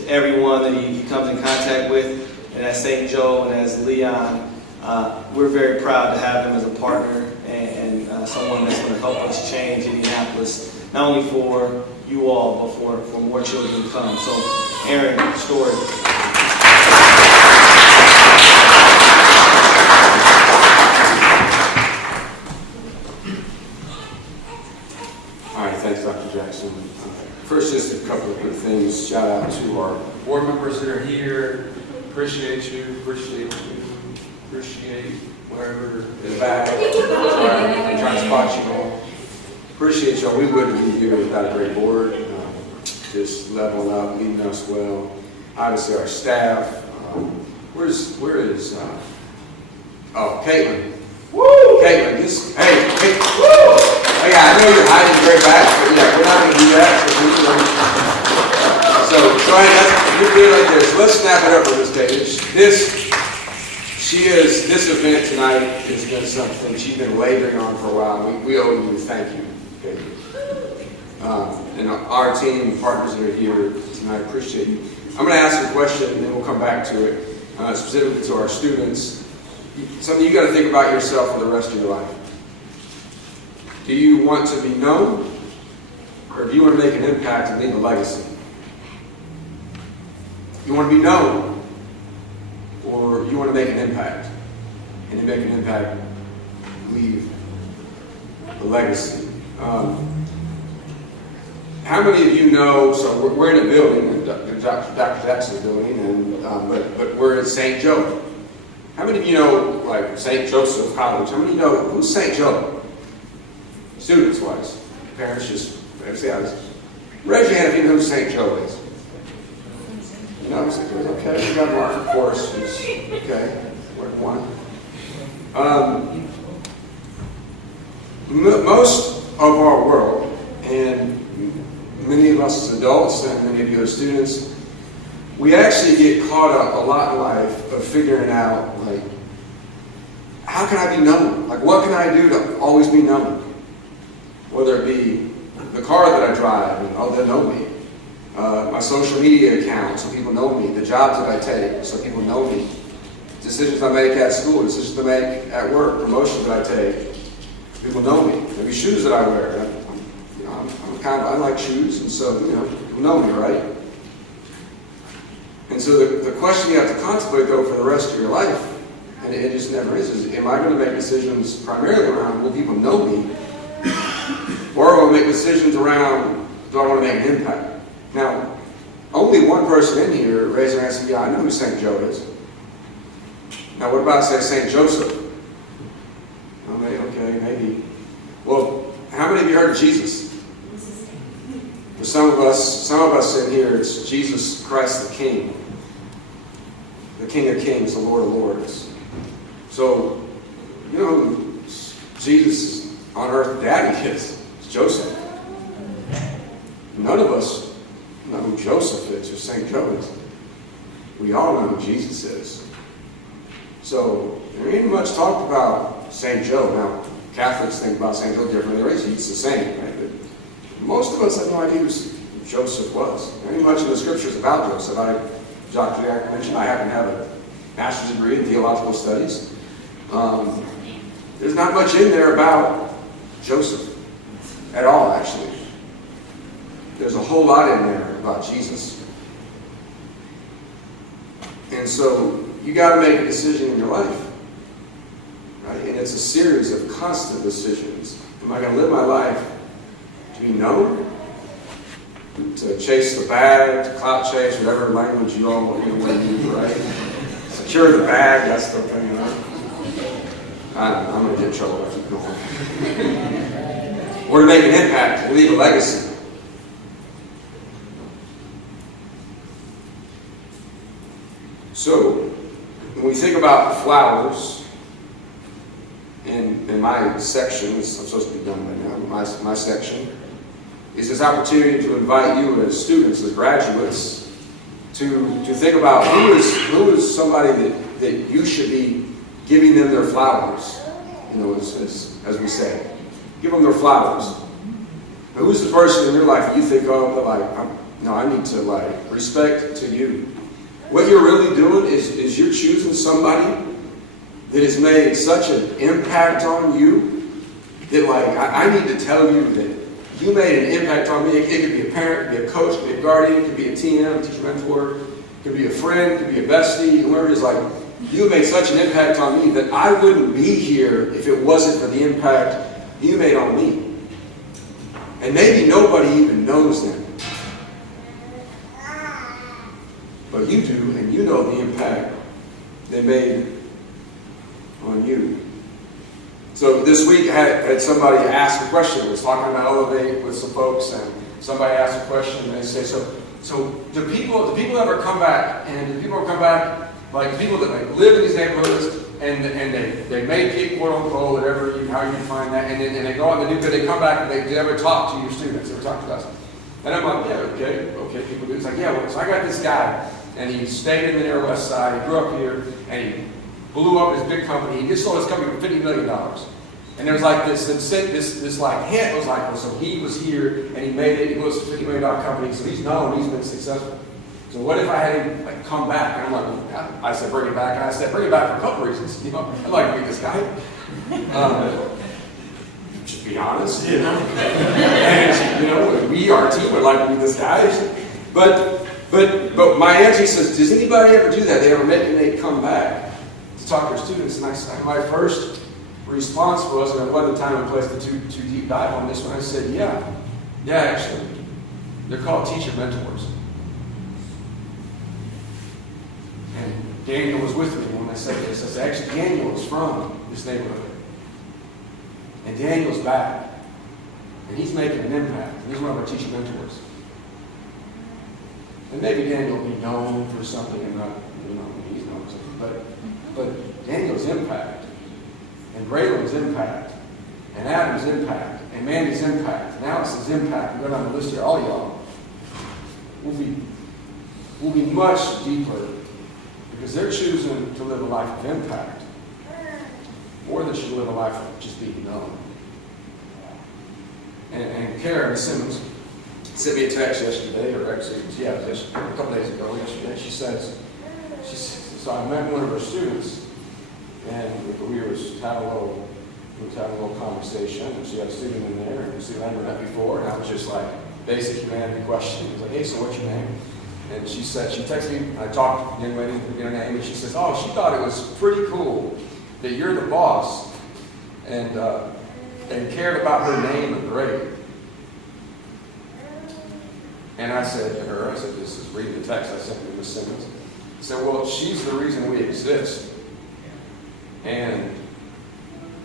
everyone that he comes in contact with, and as St. Joe and as Leon, we're very proud to have him as a partner and someone that's going to help us change Indianapolis, not only for you all, but for more children to come. So, Aaron, story. All right, thanks, Dr. Jackson. First, just a couple of quick things. Shout out to our board members that are here. Appreciate wherever in the back. I'm trying to spot you all. Appreciate y'all. We wouldn't be here without a great board. Just leveling up, leading us well. Obviously, our staff. Where is Caitlin. Woo! Caitlin, hey, woo! Oh, yeah, I know you're hiding very back, but yeah, we're not going to do that. So you're good right there. So let's snap it up on this page. This event tonight has been something she's been laboring on for a while. We owe you a thank you. Okay? And our team and partners that are here tonight, appreciate you. I'm going to ask a question and then we'll come back to it, specifically to our students. Something you got to think about yourself for the rest of your life. Do you want to be known, or do you want to make an impact and leave a legacy? You want to be known, or you want to make an impact, and you make an impact, leave a legacy. How many of you know? So we're in a building, Dr. Jackson's building, and but we're at St. Joe. How many of you know, like, St. Joseph College? How many of you know who's St. Joe? Students-wise. Parents just, say I was. Raise your hand if you know who St. Joe is. You know, okay, we got Mark, of course, who's, okay, we're one. Most of our world, and many of us as adults, and many of you as students, we actually get caught up a lot in life of figuring out, like, how can I be known? Like, what can I do to always be known? Whether it be the car that I drive, and they'll know me. My social media account, so people know me. The jobs that I take, so people know me. Decisions I make at school, decisions I make at work, promotions that I take. People know me. Maybe shoes that I wear. I like shoes, and so, people know me, right? And so the question you have to contemplate, though, for the rest of your life, and it just never is am I going to make decisions primarily around, will people know me? Or will I make decisions around, do I want to make an impact? Now, only one person in here raised their hand and said, yeah, I know who St. Joe is. Now, what about, say, St. Joseph? Okay, maybe. Well, how many of you heard of Jesus? For some of us in here, it's Jesus Christ the King of Kings, the Lord of Lords. So, you know who Jesus on earth daddy is? It's Joseph. none of us know who Joseph is or St. Joe is. We all know who Jesus is. So there ain't much talked about St. Joe. Now, Catholics think about St. Joe differently. He's the saint, right? But most of us have no idea who Joseph was. There ain't much in the scriptures about Joseph. Dr. Jack mentioned, I happen to have a master's degree in theological studies. There's not much in there about Joseph at all, actually. There's a whole lot in there about Jesus. And so you got to make a decision in your life, right? And it's a series of constant decisions. Am I going to live my life to be known, to chase the bag, to clout chase, whatever language you all want to use, right? Secure the bag, that's the thing, right? I'm going to get in trouble if I keep going. Or to make an impact, to leave a legacy. So, when we think about flowers, in my section, I'm supposed to be done right now, my section, is this opportunity to invite you as students, as graduates, to think about who is somebody that you should be giving them their flowers, as we say. Give them their flowers. Who's the person in your life that you think, I need to respect to you? What you're really doing is you're choosing somebody that has made such an impact on you that I need to tell you that you made an impact on me. It could be a parent, it could be a coach, it could be a guardian, it could be a TM, a teacher mentor, it could be a friend, it could be a bestie, whoever it is. You made such an impact on me that I wouldn't be here if it wasn't for the impact you made on me. And maybe nobody even knows them. But you do, and you know the impact they made on you. So this week I had somebody ask a question. I was talking about Elevate with some folks, and somebody asked a question, and they say, so do people ever come back? And do people ever come back, like people that live in these neighborhoods, and they make it, quote unquote, whatever how you define that, and they go on the new, but they come back and they ever talk to your students, they ever talk to us. And I'm like, yeah, okay, people do. It's like, yeah, well, so I got this guy, and he stayed in the Near West Side, he grew up here, and he blew up his big company. He just sold his company for $50 million. And there was this hint was so he was here, and he made it, he was a $50 million company, so he's known, he's been successful. So what if I had him come back? And I'm like, I said, bring him back. And I said, bring him back for a couple reasons. I'd like to meet this guy. To be honest, and we, our team, would like to meet this guy. But my answer says, does anybody ever do that? They ever make and they come back to talk to their students? And my first response was, and it wasn't the time and place to too deep dive on this one. I said, yeah, actually, they're called teacher mentors. And Daniel was with me when I said this. I said, actually, Daniel is from this neighborhood. And Daniel's back. And he's making an impact. And he's one of our teacher mentors. And maybe Daniel will be known for something and not, he's known for something. But Daniel's impact, and Braylon's impact, and Adam's impact, and Mandy's impact, and Alex's impact, and go down the list here, all y'all, will be much deeper because they're choosing to live a life of impact more than to live a life of just being known. And Karen Simmons sent me a text yesterday, or actually, a couple days ago, yesterday. She says, so I met one of her students, and we were having a little conversation, and she had a student in there, and she hadn't met before, and I was just like, basic humanity question. I was like, hey, so what's your name? And she said, she texted me, I talked to the young lady, her name, and she says, oh, she thought it was pretty cool that you're the boss, and cared about her name and grade. And I said to her, this is reading the text I sent to Ms. Simmons. I said, well, she's the reason we exist. And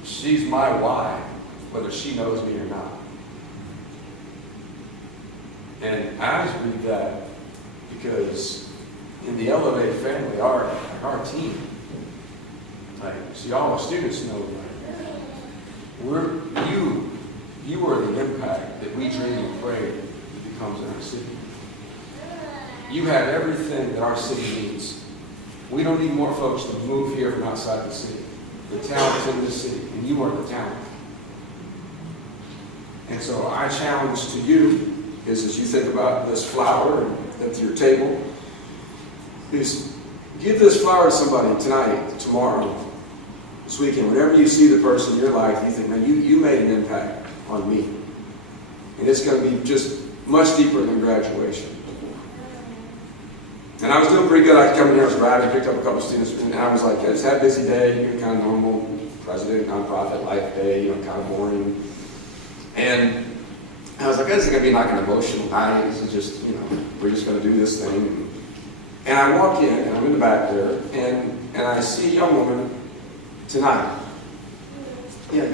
she's my why, whether she knows me or not. And I just read that because in the Elevate family, our team, see, all our students know you are the impact that we dream and pray to comes in our city. You have everything that our city needs. We don't need more folks to move here from outside the city. The talent's in the city, and you are the talent. And so our challenge to you is, as you think about this flower at your table, is give this flower to somebody tonight, tomorrow, this weekend. Whenever you see the person in your life, you think, man, you made an impact on me. And it's going to be just much deeper than graduation. And I was doing pretty good. I come in here, I was riding, picked up a couple students, and I was like, I just had a busy day, kind of normal, president, nonprofit life day, kind of boring. And I was like, this is going to be like an emotional night. This is just, we're just going to do this thing. And I walk in, and I'm in the back there, and I see a young woman tonight. Yeah.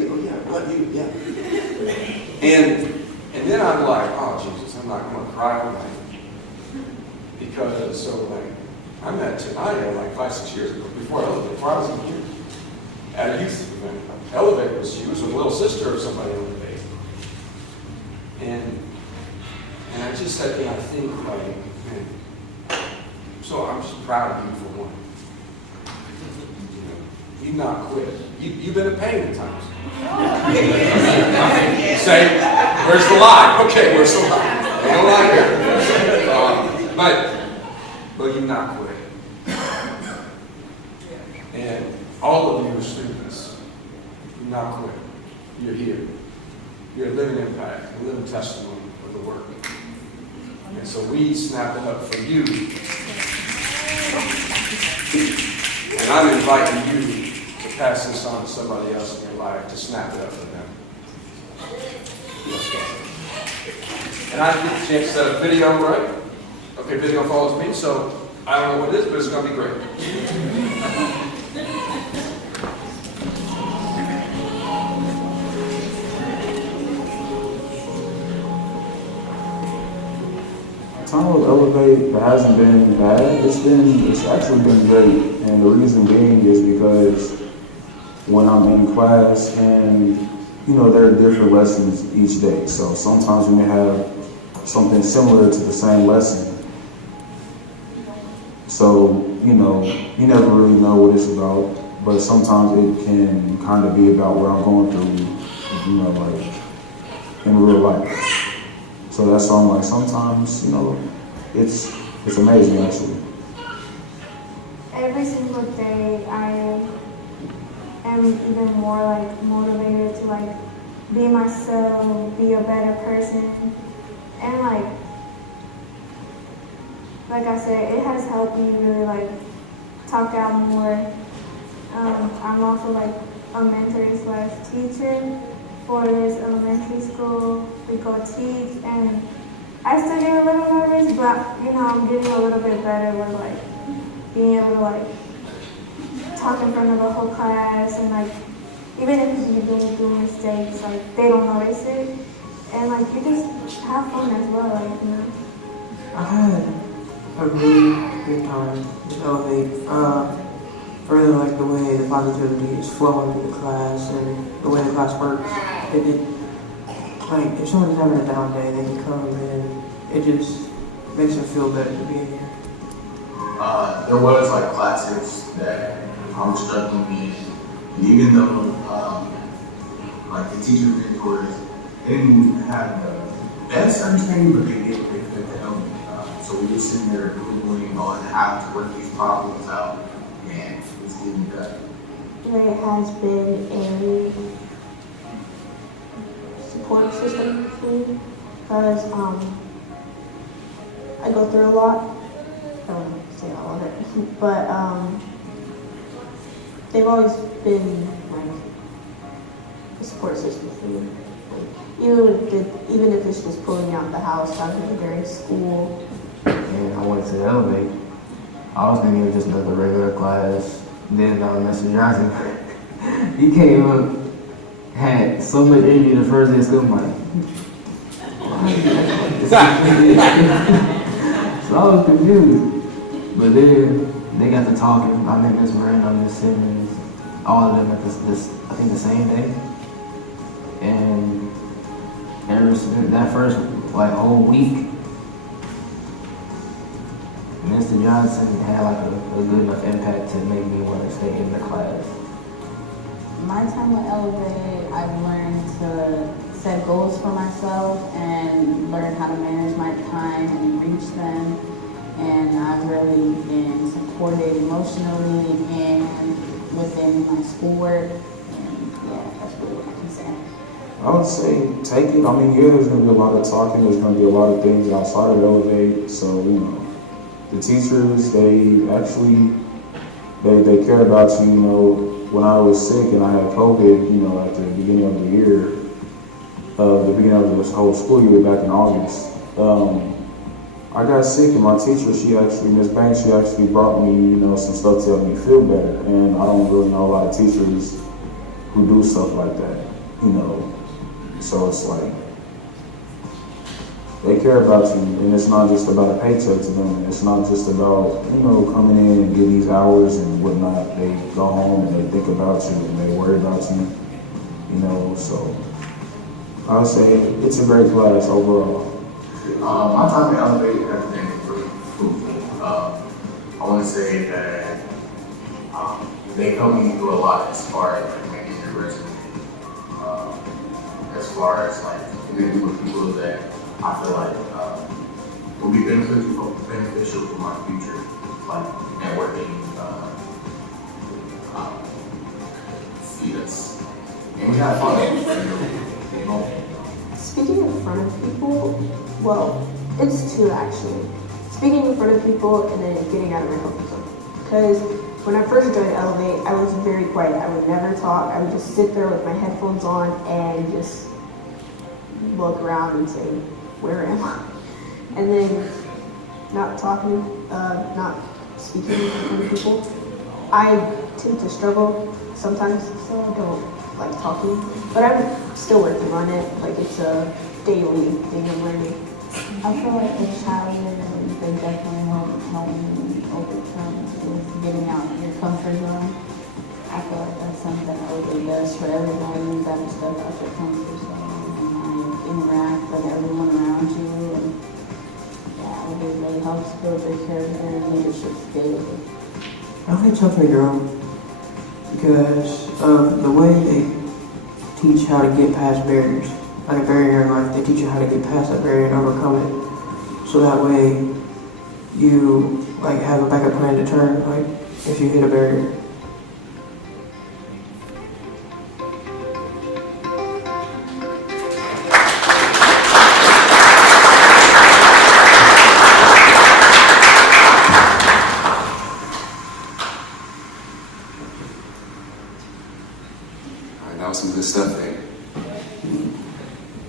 And then I'm like, oh, Jesus, I'm going to cry tonight. Because, I met Tanaya like 5-6 years ago, before I was in here, at a youth event. Elevate she was a little sister of somebody on the day. And I just said, I think, man, so I'm just proud of you for one. You've not quit. You've been in pain at times. Say, where's the lie? Okay, where's the lie? Ain't no lie here. But you've not quit. And all of you are students. You've not quit. You're here. You're a living impact, a living testimony of the work. And so we snap it up for you. And I'm inviting you to pass this on to somebody else in your life, to snap it up for them. And I didn't get the chance to set a video, right? Okay, video follows me, so I don't know what it is, but it's going to be great. Time with Elevate hasn't been bad. It's actually been great. And the reason being is because when I'm in class and, there are different lessons each day. So sometimes we may have something similar to the same lesson. So, you never really know what it's about, but sometimes it can kind of be about what I'm going through, in real life. So that's why I'm like, sometimes, it's amazing actually. Every single day I am even more motivated to be myself, be a better person, and like I said, it has helped me really talk out more. I'm also a mentor / teacher for this elementary school. We go teach, and I still get a little nervous, but I'm getting a little bit better with being able to talk in front of the whole class, and even if you do mistakes, they don't notice it, and you just have fun as well, I had a really good time with Elevate. I really like the way the positivity is flowing through the class and the way the class works. If someone's having a down day, they can come in. It just makes them feel better to be in here. There was classes that I was struggling with, and even though the teachers and mentors, they didn't have the best understanding, but they could help me. So we were sitting there Googling on how to work these problems out, and it's getting better. There has been a support system for me because I go through a lot. I don't want to say all of it, but they've always been a support system for me. Even if it's just pulling out the house, out of during school. And I went to Elevate. I was thinking it was just another regular class. Then Mr. Johnson, he came up, had so much energy the first day of school. I'm like, so I was confused. But then they got to talking. I met Miss Miranda, Miss Simmons, all of them at I think the same day. And ever since that first whole week, Mr. Johnson had like a good enough impact to make me want to stay in the class. My time with Elevate, I've learned to set goals for myself and learn how to manage my time and reach them. And I've really been supported emotionally and within my schoolwork. And yeah, that's really what I can say. I would say take it. I mean, yeah, there's going to be a lot of talking. There's going to be a lot of things outside of Elevate. So, you know, the teachers, they actually, they care about you. You know, when I was sick and I had COVID, you know, at the beginning of the year, the beginning of this whole school year back in August, I got sick and my teacher, Miss Banks, she actually brought me, you know, some stuff to help me feel better. And I don't really know a lot of teachers who do stuff like that, you know. So it's like, they care about you, and it's not just about a paycheck to them. It's not just about, you know, coming in and get these hours and whatnot. They go home and they think about you and they worry about you, you know. So I would say it's a great class overall. My time at Elevate, everything was really fruitful. I want to say that they helped me do a lot as far as like making your resume. As far as like connecting with people that I feel like will be beneficial for my future, like networking, fetus. And we had fun. You know. Speaking in front of people, well, it's two actually. Speaking in front of people and then getting out of my comfort zone. Because when I first joined Elevate, I was very quiet. I would never talk. I would just sit there with my headphones on and just look around and say, where am I? And then not speaking in front of people. I tend to struggle sometimes, so I don't like talking. But I'm still working on it. Like, it's a daily thing I'm learning. I feel like the challenges, they definitely help me overcome is getting out of your comfort zone. I feel like that's something that really does for everyone. You gotta step out your comfort zone and like interact with everyone around you. And yeah, it really helps build your character and leadership skills. I think something girl because of the way they teach how to get past barriers. Like a barrier in life, they teach you how to get past that barrier and overcome it. So that way you like have a backup plan to turn like if you hit a barrier. That was some good stuff there.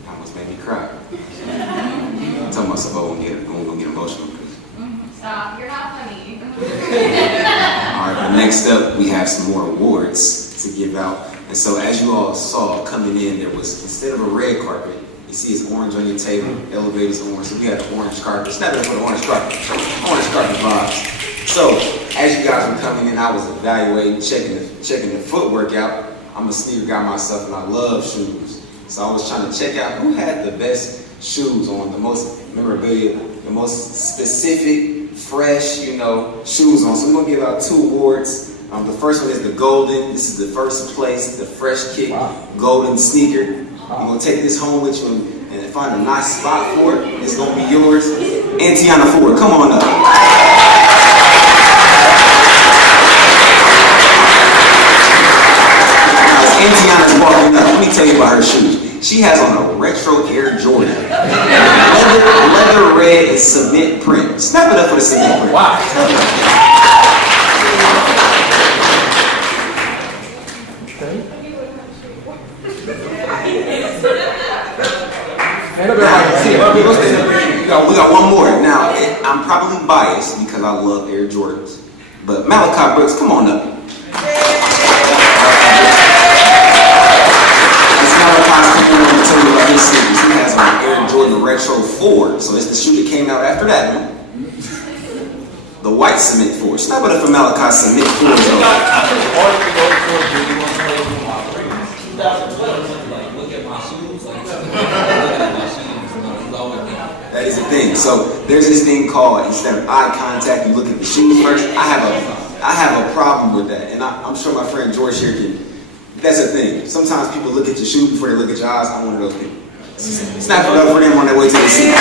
Almost made me cry. I told myself I won't get emotional. Stop, you're not funny. All right, but next up we have some more awards to give out. And so as you all saw coming in, there was, instead of a red carpet, you see it's orange on your table, elevators orange. So we had the orange carpet. Snap it up for the orange carpet. Orange carpet vibes. So as you guys were coming in, I was evaluating, checking the footwork out. I'm a sneaker guy myself and I love shoes. So I was trying to check out who had the best shoes on, the most memorabilia, the most specific, fresh, you know, shoes on. So we're gonna give out 2 awards. The first one is the golden. This is the first place, the Fresh Kick golden sneaker. You're gonna take this home with you and find a nice spot for it. It's gonna be yours. Antiana Ford, come on up. Antiana's walking up. Let me tell you about her shoes. She has on a retro Air Jordan. Leather red and cement print. Snap it up for the cement print. Wow. We got one more. Now, I'm probably biased because I love Air Jordans. But Malachi Brooks, come on up. He has on Air Jordan Retro 4, so it's the shoe that came out after that one. The white cement 4. Snap it up for Malachi cement 4. That is the thing. So there's this thing called, instead of eye contact, you look at the shoes first. I have a problem with that, and I'm sure my friend George here can. That's the thing. Sometimes people look at your shoes before they look at your eyes. I'm one of those people. Snap it up for them on their way to the seat.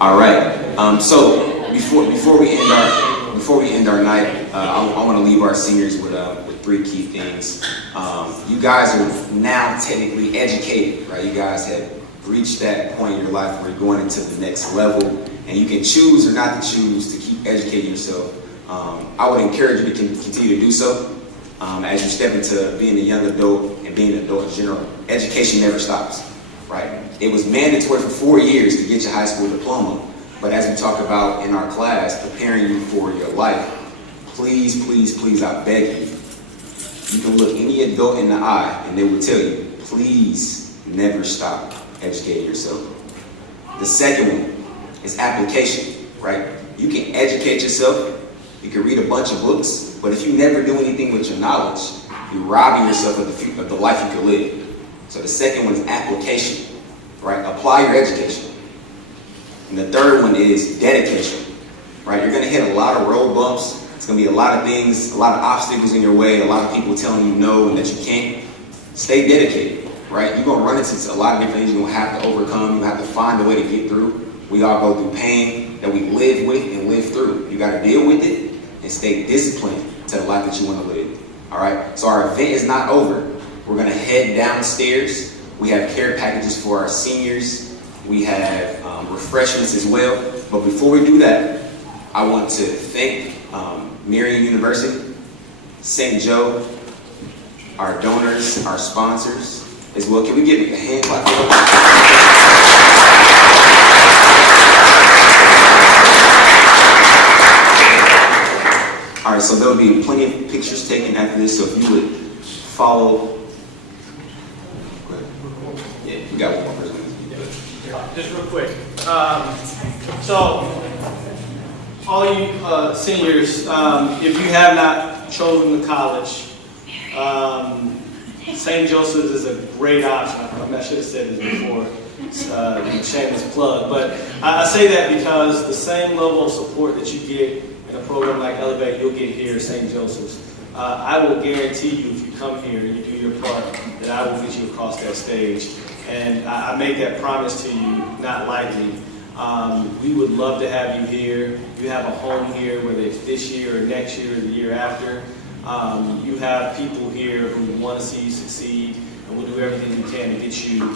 All right. So before we end our night, I want to leave our seniors with 3 key things. You guys are now technically educated, right? You guys have reached that point in your life where you're going into the next level, and you can choose or not to choose to keep educating yourself. I would encourage you to continue to do so as you step into being a young adult and being an adult in general. Education never stops, right? It was mandatory for 4 years to get your high school diploma, but as we talk about in our class, preparing you for your life, please, please, please, I beg you, you can look any adult in the eye and they will tell you, please never stop educating yourself. The second one is application, right? You can educate yourself, you can read a bunch of books, but if you never do anything with your knowledge, you're robbing yourself of the life you can live. So the second one is application, right? Apply your education. And the third one is dedication, right? You're gonna hit a lot of road bumps. It's gonna be a lot of things, a lot of obstacles in your way, a lot of people telling you no and that you can't. Stay dedicated, right? You're gonna run into a lot of different things you're gonna have to overcome. You have to find a way to get through. We all go through pain that we live with and live through. You gotta deal with it and stay disciplined to the life that you wanna live, all right? So our event is not over. We're gonna head downstairs. We have care packages for our seniors. We have refreshments as well. But before we do that, I want to thank Marian University, St. Joe, our donors, our sponsors as well. Can we give a hand clap for them? All right, so there'll be plenty of pictures taken after this, so if you would follow. Yeah, you got one more person. Just real quick. So, all you seniors, if you have not chosen the college, St. Joseph's is a great option. I should have said this before. Shameless plug, but I say that because the same level of support that you get in a program like Elevate, you'll get here at St. Joseph's. I will guarantee you, if you come here and you do your part, that I will get you across that stage. And I make that promise to you, not lightly. We would love to have you here. You have a home here, whether it's this year or next year or the year after. You have people here who want to see you succeed, and we'll do everything we can to get you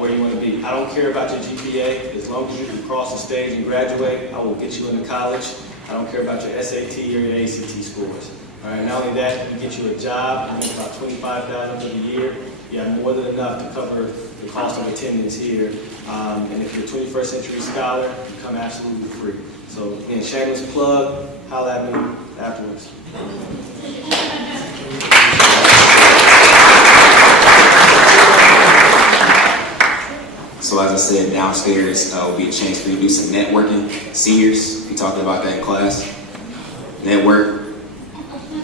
where you want to be. I don't care about your GPA. As long as you can cross the stage and graduate, I will get you into college. I don't care about your SAT or your ACT scores. All right. Not only that, we get you a job. You make about $25,000 for the year. You have more than enough to cover the cost of attendance here. And if you're a 21st Century Scholar, you come absolutely free. So again, shameless plug, holla at me afterwards. So as I said, downstairs will be a chance for you to do some networking. Seniors, we talked about that in class. Network.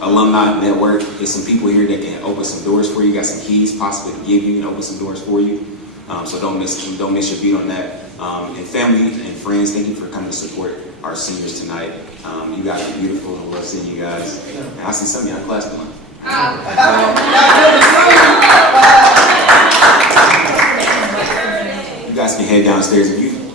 Alumni network. There's some people here that can open some doors for you. Got some keys possibly to give you and open some doors for you. So don't miss your beat on that. And family and friends, thank you for coming to support our seniors tonight. You guys are beautiful. I love seeing you guys. And I see some of y'all in class tonight. You guys can head downstairs if you